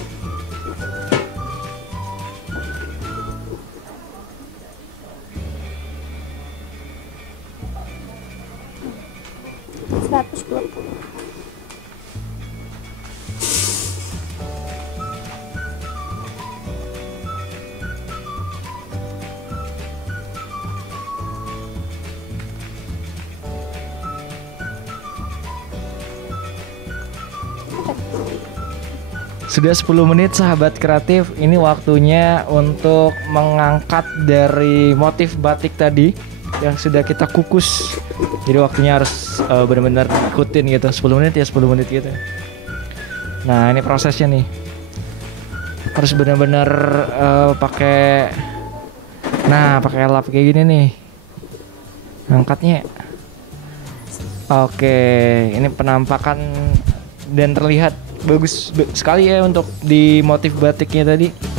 Sudah 10 menit sahabat kreatif, ini waktunya untuk mengangkat dari motif batik tadi yang sudah kita kukus. Jadi waktunya harus benar-benar ikutin gitu, 10 menit ya 10 menit gitu. Nah ini prosesnya nih, harus benar-benar pakai lap kayak gini nih, angkatnya. Oke, ini penampakan dan terlihat bagus sekali ya untuk di motif batiknya tadi.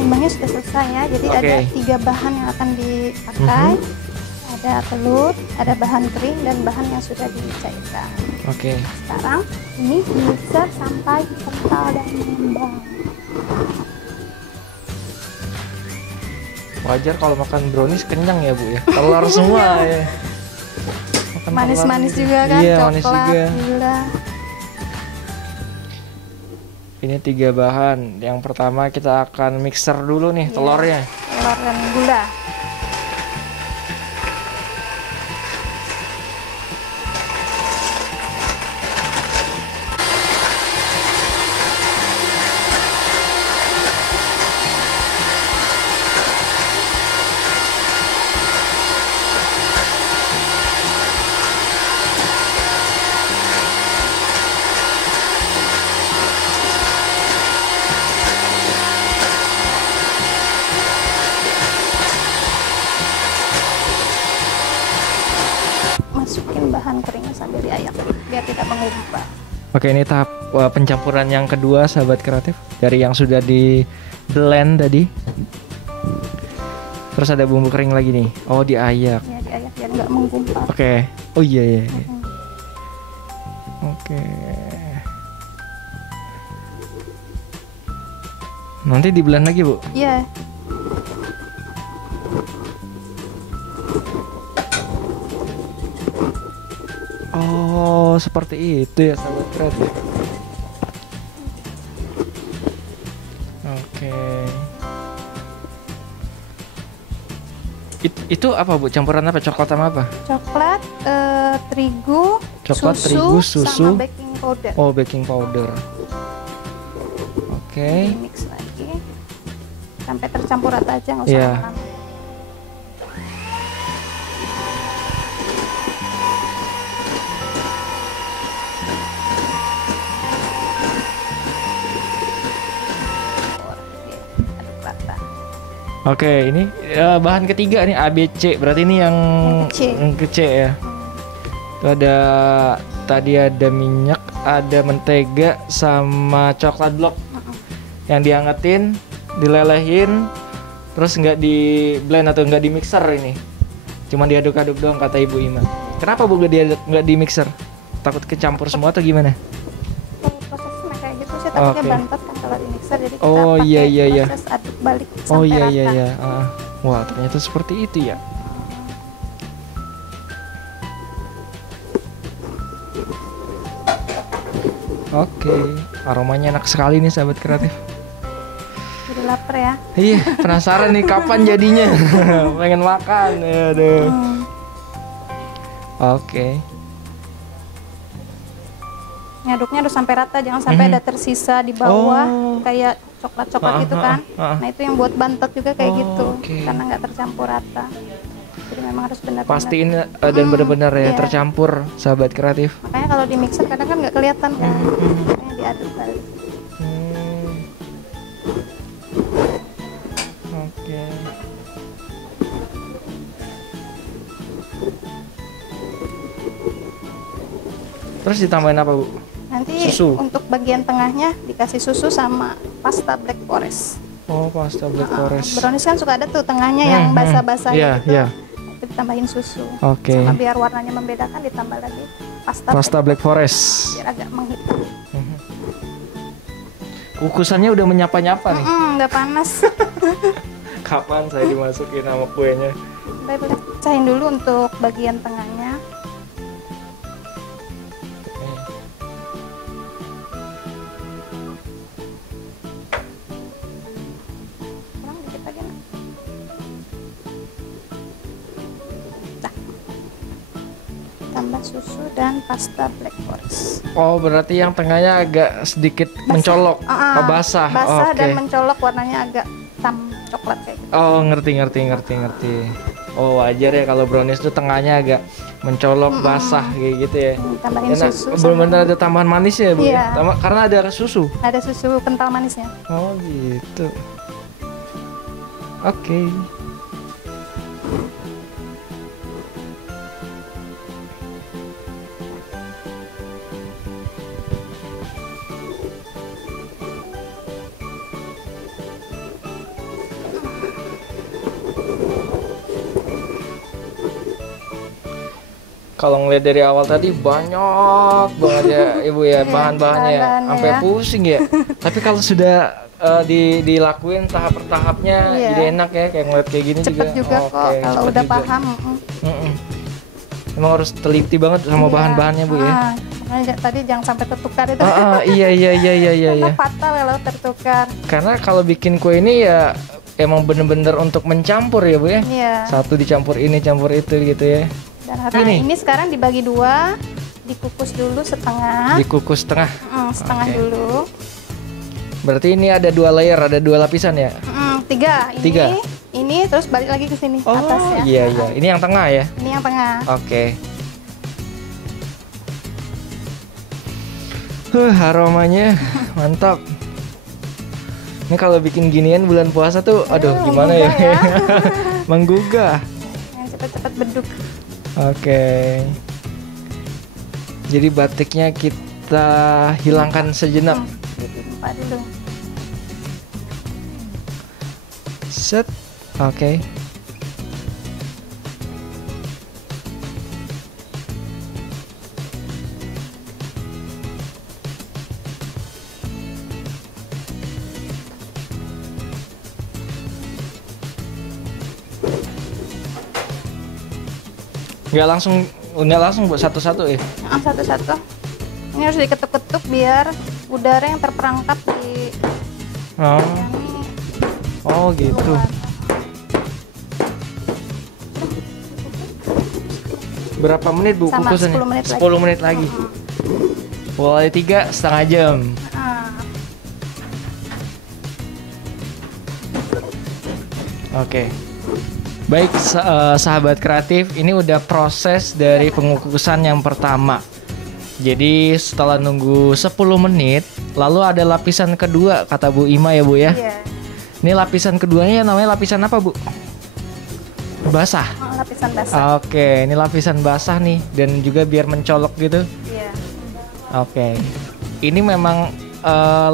Timbangnya sudah selesai ya. Jadi ada 3 bahan yang akan dipakai. Ada telur, ada bahan kering dan bahan yang sudah dicairkan. Oke. Sekarang ini dimixer sampai kental dan mengembang. Wajar kalau makan brownies kenyang ya Bu ya. Telur semua ya. Manis-manis juga kan, iya, coklat, manis juga. gula. Ini 3 bahan. Yang pertama kita akan mixer dulu nih telurnya. Telur dan gula. Masukin bahan keringnya sambil diayak biar tidak mengumpal. Oke, ini tahap pencampuran yang kedua sahabat kreatif dari yang sudah di blend tadi. Terus ada bumbu kering lagi nih. Oh, diayak. Ya, diayak biar nggak menggumpal. Oke. Oh iya. Oke. Nanti di blend lagi, Bu? Iya. Oh, seperti itu ya sahabat kreatif. Oke. Itu apa Bu? Campuran apa? Coklat sama apa? Coklat, terigu, Coklat, susu, terigu, susu. sama baking powder. Oh, baking powder. Oke. Mix lagi sampai tercampur rata aja, nggak usah Iya. lama-lama. Oke, ini bahan ketiga nih ABC. Berarti ini yang kecil ya. Itu ada tadi ada minyak, ada mentega sama coklat blok. Yang diangetin, dilelehin, terus nggak di blend atau nggak di mixer ini. Cuma diaduk-aduk doang kata Ibu Ima. Kenapa Bu nggak di mixer? Takut kecampur semua atau gimana? Prosesnya kayak gitu sih, takutnya bantet kan kalau di mixer, jadi kita iya. proses aduk balik sampai Oh iya rata. iya. Wah ternyata seperti itu ya. Oke, aromanya enak sekali nih sahabat kreatif. Jadi lapar ya. Iya, penasaran nih kapan jadinya. Pengen makan. Aduh. Oke. Ngaduknya harus sampai rata, jangan sampai ada tersisa di bawah kayak coklat-coklat gitu kan. Nah itu yang buat bantet juga kayak gitu, karena nggak tercampur rata. Jadi memang harus benar-benar Pastiin dan benar-benar ya iya. tercampur sahabat kreatif. Makanya kalau di mixer kadang kan nggak kelihatan kan, makanya diaduk balik. Oke. Terus ditambahin apa Bu? Nanti Susu. untuk bagian tengahnya dikasih susu sama pasta black forest. Oh, pasta black forest. Brownies kan suka ada tuh tengahnya yang basah-basah Iya, gitu. iya. Itu ditambahin susu. Oke. Sama biar warnanya membedakan ditambah lagi Pasta black forest. biar agak menghitam. Kukusannya udah menyapa-nyapa nih. Udah panas. Kapan saya dimasukin sama kuenya? Boleh pecahin dulu untuk bagian tengahnya. Kurang dikit lagi Nak. Dah. Tambah susu dan pasta black forest. Oh, berarti yang tengahnya agak sedikit mencolok, basah. Basah Oke. dan mencolok, warnanya agak hitam coklat kayak gitu. Oh, ngerti. Oh, wajar ya kalau brownies itu tengahnya agak mencolok, basah kayak gitu ya. Tambahin Enak. susu. Benar-benar ada tambahan manis ya, Bu? Iya. Karena ada susu. Ada susu kental manisnya. Oh, gitu. Oke. Kalau ngeliat dari awal tadi banyak banget ya Ibu ya bahan-bahannya ya. bahan-bahannya Sampai ya. pusing ya. Tapi kalau sudah dilakuin tahap bertahapnya Iya. jadi enak ya kayak ngeliat kayak gini Cepet juga Oke, kok kalau cepet udah juga. paham. Emang harus teliti banget sama Iya. bahan-bahannya Bu ya. Makanya tadi jangan sampai tertukar itu. Iya. Karena fatal kalau tertukar. Karena kalau bikin kue ini ya emang bener-bener untuk mencampur ya Bu ya. Iya. Satu dicampur ini, campur itu gitu ya. Dan ini sekarang dibagi dua, dikukus dulu setengah. Dikukus setengah. Setengah Oke. dulu. Berarti ini ada 2 layer, ada 2 lapisan ya? 3. Tiga. Ini terus balik lagi ke sini Oh atasnya. iya. Ini yang tengah ya? Ini yang tengah. Oke. Aromanya mantap. Ini kalau bikin ginian bulan puasa tuh, aduh gimana ya? menggugah ya. Menggugah. Yang cepet-cepet beduk. Oke. Jadi batiknya kita hilangkan sejenak. Ditimpa dulu. Set. Oke. Nggak langsung buat satu-satu ya? Satu-satu. Ini harus diketuk-ketuk biar udara yang terperangkap di Oh, ini oh gitu. keluar. Berapa menit Bu Sama, kukusannya? 10 menit lagi. 10 menit lagi. Mulai 3 setengah jam. Ah, Oke. Baik sahabat kreatif, ini udah proses dari pengukusan yang pertama. Jadi setelah nunggu 10 menit, lalu ada lapisan kedua kata Bu Ima ya Bu ya. iya. Ini lapisan keduanya namanya lapisan apa, Bu? Basah. Lapisan basah. Oke, ini lapisan basah nih dan juga biar mencolok gitu. Iya. Oke. Ini memang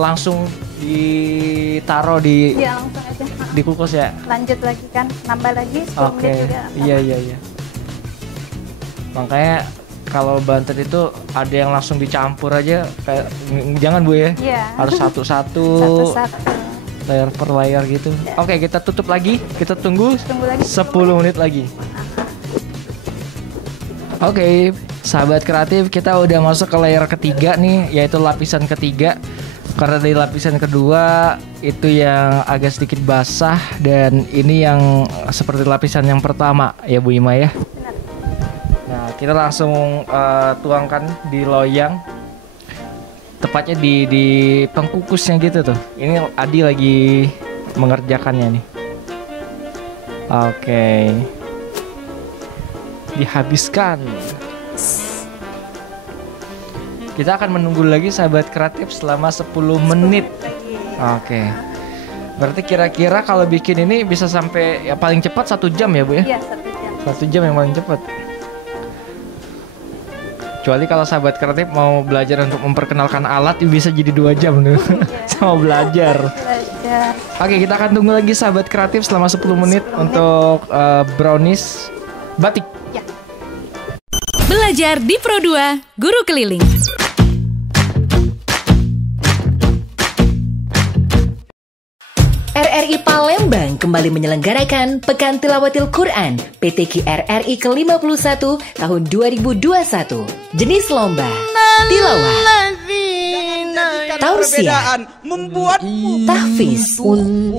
langsung ditaruh di Iya, langsung aja. di kulkas ya. Lanjut lagi kan, nambah lagi 10 Oke. menit juga. Iya. Makanya kalau bantet itu ada yang langsung dicampur aja kayak jangan Bu ya. Iya. Harus satu-satu. Satu-satu. Layer per layer gitu. Oke, kita tutup lagi. Kita tunggu Tunggu lagi 10 menit lagi. Oke, sahabat kreatif, kita udah masuk ke layer ketiga nih, yaitu lapisan ketiga. Karena di lapisan kedua itu yang agak sedikit basah dan ini yang seperti lapisan yang pertama ya Bu Ima ya. Benar. Nah, kita langsung tuangkan di loyang. Tepatnya di pengkukusnya gitu tuh. Ini Adi lagi mengerjakannya nih. Oke. Dihabiskan. Kita akan menunggu lagi sahabat kreatif selama 10 menit. Oke. Berarti kira-kira kalau bikin ini bisa sampai ya paling cepat 1 jam ya Bu ya? Iya, 1 jam. 1 jam yang paling cepat. Kecuali kalau sahabat kreatif mau belajar untuk memperkenalkan alat bisa jadi 2 jam tuh. Sama belajar. Oke, kita akan tunggu lagi sahabat kreatif selama 10 menit untuk brownies batik. Ya. Belajar di Pro 2 Guru Keliling. RRI Palembang kembali menyelenggarakan Pekan Tilawatil Quran PTQ RRI ke-51 tahun 2021. Jenis lomba tilawah, tausiah, tahfiz.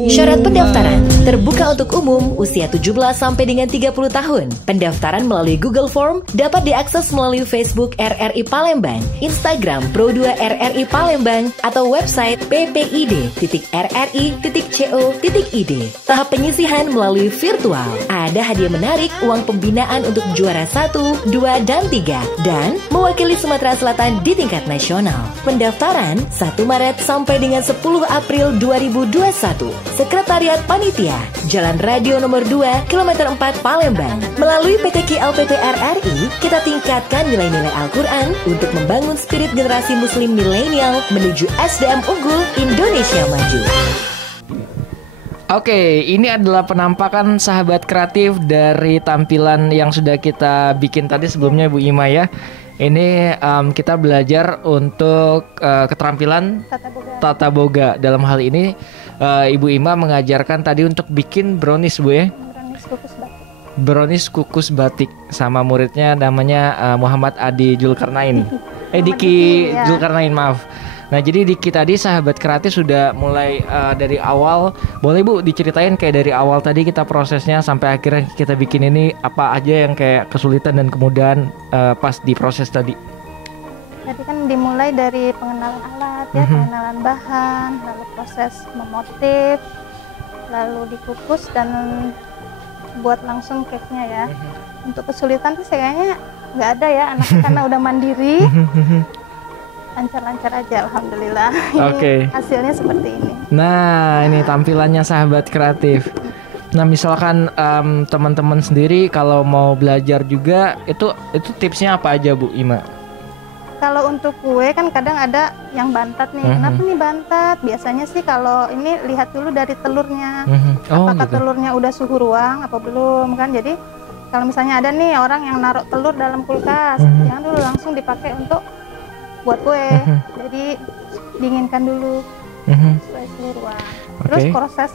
Syarat pendaftaran terbuka untuk umum usia 17 sampai dengan 30 tahun. Pendaftaran melalui Google Form dapat diakses melalui Facebook RRI Palembang, Instagram Pro2 RRI Palembang, atau website ppid.rri.co.id. Tahap penyisihan melalui virtual. Ada hadiah menarik, uang pembinaan untuk juara 1, 2, dan 3, dan mewakili Sumatera Selatan di tingkat nasional. Pendaftaran 1 Maret sampai dengan 10 April 2021. Sekretariat Panitia, Jalan Radio nomor 2, Kilometer 4 Palembang. Melalui PTQ LPP RRI, kita tingkatkan nilai-nilai Al-Quran untuk membangun spirit generasi muslim milenial menuju SDM unggul Indonesia maju. Oke, ini adalah penampakan sahabat kreatif dari tampilan yang sudah kita bikin tadi sebelumnya Bu Ima ya. Ini kita belajar untuk keterampilan tata boga. Dalam hal ini Ibu Ima mengajarkan tadi untuk bikin brownies Bu ya. Brownies kukus batik. Brownies kukus batik sama muridnya namanya Muhammad Adi Julkarnain. Diki ya. Julkarnain, maaf. Nah, jadi Diki tadi sahabat kreatif sudah mulai dari awal. Boleh Bu diceritain kayak dari awal tadi kita prosesnya sampai akhirnya kita bikin ini apa aja yang kayak kesulitan dan kemudahan pas di proses tadi. Jadi kan dimulai dari pengenalan alat ya, pengenalan bahan, lalu proses memotif, lalu dikukus dan buat langsung cake-nya ya. Untuk kesulitan sih kayaknya nggak ada ya, anak karena udah mandiri. Lancar-lancar aja, alhamdulillah. Oke. Hasilnya seperti ini. Nah, ini tampilannya sahabat kreatif. Nah, misalkan teman-teman sendiri kalau mau belajar juga, itu tipsnya apa aja Bu Ima? Kalau untuk kue kan kadang ada yang bantat nih. Kenapa nih bantat? Biasanya sih kalau ini lihat dulu dari telurnya. Apakah gitu. telurnya udah suhu ruang apa belum kan? Jadi kalau misalnya ada nih orang yang naruh telur dalam kulkas, jangan dulu langsung dipakai untuk buat kue. Jadi dinginkan dulu supaya suhu ruang. Terus proses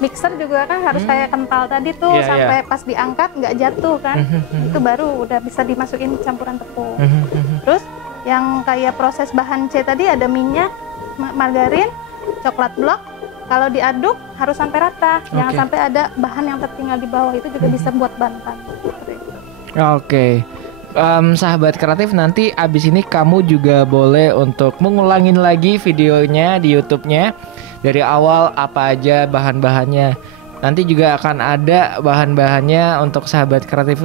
mixer juga kan harus kayak kental tadi tuh sampai pas diangkat nggak jatuh kan. Itu baru udah bisa dimasukin campuran tepung. Terus yang kayak proses bahan C tadi ada minyak, margarin, coklat blok. Kalau diaduk harus sampai rata. Jangan sampai ada bahan yang tertinggal di bawah, itu juga bisa buat bantan. Oke. Sahabat kreatif, nanti abis ini kamu juga boleh untuk mengulangin lagi videonya di YouTube-nya dari awal apa aja bahan-bahannya. Nanti juga akan ada bahan-bahannya untuk sahabat kreatif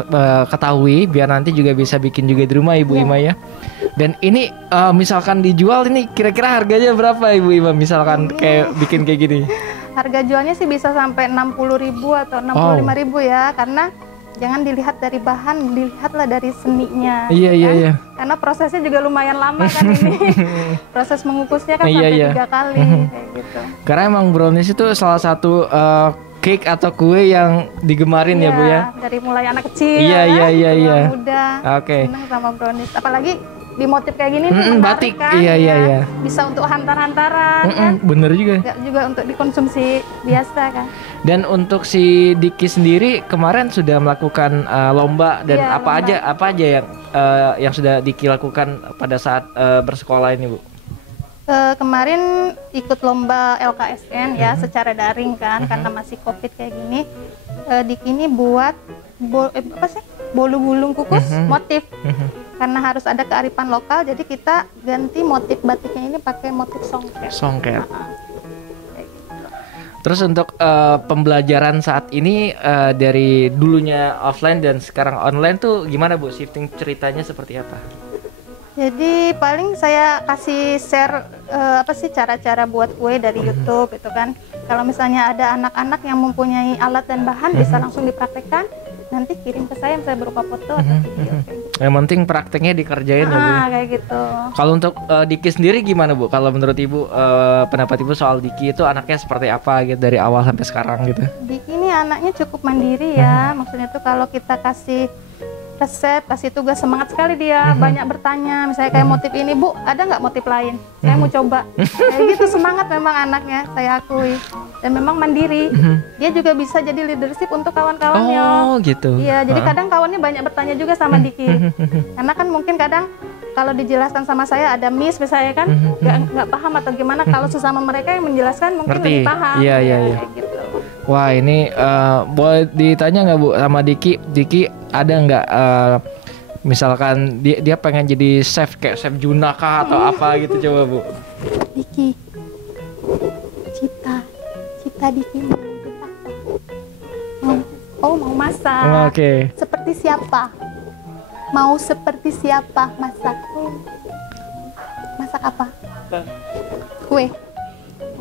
ketahui biar nanti juga bisa bikin juga di rumah Ibu Ima ya. Dan ini misalkan dijual ini kira-kira harganya berapa Ibu Ima misalkan kayak bikin kayak gini? Harga jualnya sih bisa sampai 60.000 atau 65.000 ya, karena jangan dilihat dari bahan, dilihatlah dari seninya. Iya, kan? iya. Karena prosesnya juga lumayan lama kan ini. Proses mengukusnya kan sampai 3 kali kayak gitu. Karena emang brownies itu salah satu cake atau kue yang digemarin ya Bu ya. Dari mulai anak kecil, iya. muda, Oke. senang sama brownies. Apalagi di motif kayak gini nih, menarik batik kan, iya. bisa untuk hantar-hantaran kan, bener juga. nggak juga untuk dikonsumsi biasa kan. Dan untuk si Diki sendiri kemarin sudah melakukan lomba dan Iya, apa lomba. aja yang sudah Diki lakukan pada saat bersekolah ini Bu? Kemarin ikut lomba LKSN ya, secara daring kan, karena masih COVID kayak gini. Diki ini buat bolu gulung kukus motif. Karena harus ada kearifan lokal, jadi kita ganti motif batiknya ini pakai motif songket. Terus untuk pembelajaran saat ini dari dulunya offline dan sekarang online tuh gimana Bu? Shifting ceritanya seperti apa? Jadi paling saya kasih share cara-cara buat kue dari YouTube gitu kan. Kalau misalnya ada anak-anak yang mempunyai alat dan bahan, bisa langsung dipraktekkan. Nanti kirim ke saya misalnya berupa foto atau video. Yang penting prakteknya dikerjain ya Bu. Kayak gitu. Kalau untuk Diki sendiri gimana Bu? Kalau menurut Ibu pendapat Ibu soal Diki itu anaknya seperti apa gitu dari awal sampai sekarang gitu? Diki ini anaknya cukup mandiri ya. Maksudnya tuh kalau kita kasih resep, kasih tugas, semangat sekali dia, banyak bertanya. Misalnya kayak motif ini, Bu, ada nggak motif lain? Saya mau coba. Kayak gitu, semangat memang anaknya, saya akui. Dan memang mandiri. Dia juga bisa jadi leadership untuk kawan-kawannya. Oh gitu. Iya, jadi kadang kawannya banyak bertanya juga sama Diki. Karena kan mungkin kadang kalau dijelaskan sama saya ada miss misalnya kan, nggak paham atau gimana. Kalau sesama mereka yang menjelaskan mungkin lebih paham. Iya. Kayak gitu. Wah ini boleh ditanya nggak Bu sama Diki? Diki ada nggak misalkan dia pengen jadi chef kayak chef Junaka atau apa gitu, coba Bu? Diki, cita Diki mau jadi apa? Mau masak. Oke. Seperti siapa? Mau seperti siapa masak? Masak apa? Kue.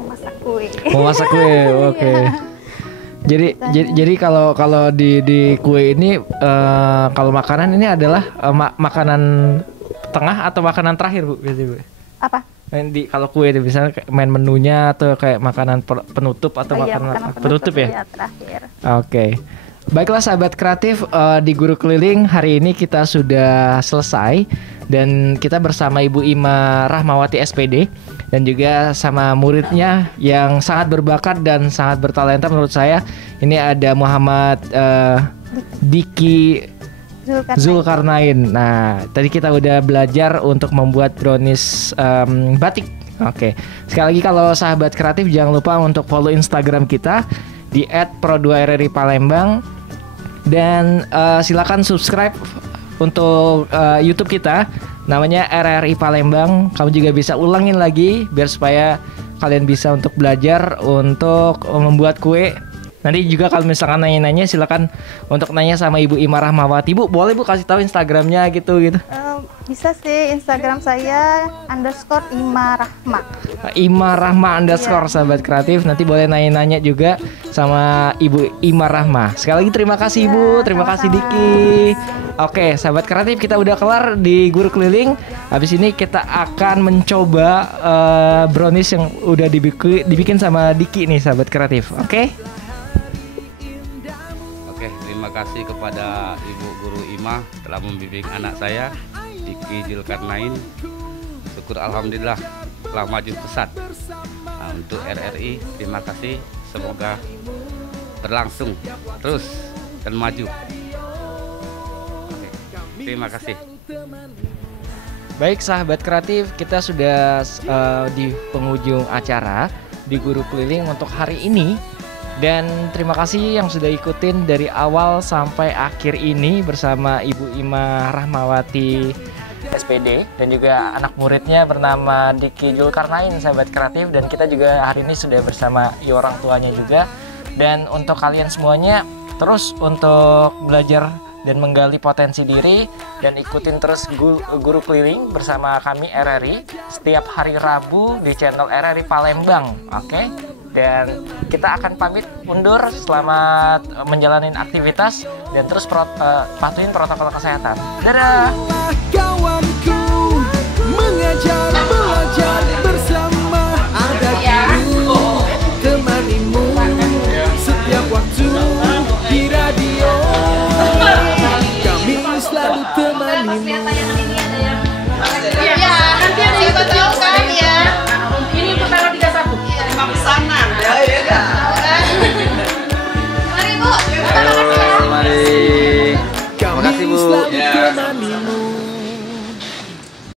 Mau masak kue. Mau masak kue, oke. Jadi kalau di kue ini kalau makanan ini adalah makanan tengah atau makanan terakhir Bu biasanya Bu? Apa? Kalau kue itu misalnya main menunya atau kayak makanan penutup atau makanan penutup ya? Terakhir. Oke. Baiklah sahabat kreatif, di Guru Keliling hari ini kita sudah selesai dan kita bersama Ibu Ima Rahmawati SPD dan juga sama muridnya yang sangat berbakat dan sangat bertalenta menurut saya. Ini ada Muhammad Diki Zulkarnain. Nah, tadi kita udah belajar untuk membuat brownies batik. Oke. Sekali lagi kalau sahabat kreatif jangan lupa untuk follow Instagram kita di @pro2rri Palembang dan silakan subscribe untuk YouTube kita namanya RRI Palembang. Kamu juga bisa ulangin lagi biar supaya kalian bisa untuk belajar untuk membuat kue. Nanti juga kalau misalkan nanya-nanya silakan untuk nanya sama Ibu Ima Rahmawati. Bu, boleh Bu kasih tahu Instagramnya gitu. Bisa sih Instagram saya _Ima Rahma. Ima Rahma _ sahabat kreatif. Nanti boleh nanya-nanya juga sama Ibu Ima Rahma. Sekali lagi terima kasih Ibu, terima kasih Diki. Oke, sahabat kreatif kita udah kelar di Guru Keliling. Habis ini kita akan mencoba brownies yang udah dibikin sama Diki nih sahabat kreatif. Oke? Terima kasih kepada Ibu Guru Ima telah membimbing anak saya Diki Zulkarnain. Syukur alhamdulillah telah maju pesat. Nah, untuk RRI terima kasih, semoga berlangsung terus dan maju. Oke, terima kasih. Baik sahabat kreatif, kita sudah di penghujung acara di Guru Keliling untuk hari ini. Dan terima kasih yang sudah ikutin dari awal sampai akhir ini bersama Ibu Ima Rahmawati SPD dan juga anak muridnya bernama Diki Zulkarnain sahabat kreatif. Dan kita juga hari ini sudah bersama orang tuanya juga. Dan untuk kalian semuanya terus untuk belajar dan menggali potensi diri dan ikutin terus Guru Keliling bersama kami RRI setiap hari Rabu di channel RRI Palembang. Oke? Dan kita akan pamit undur. Selamat menjalani aktivitas dan terus patuhin protokol kesehatan. Dadah. Kawanku mengajar belajar bersama, ada guru temanimu setiap waktu di radio. Kami selalu temanimu. Nanti ada yang tahu kan.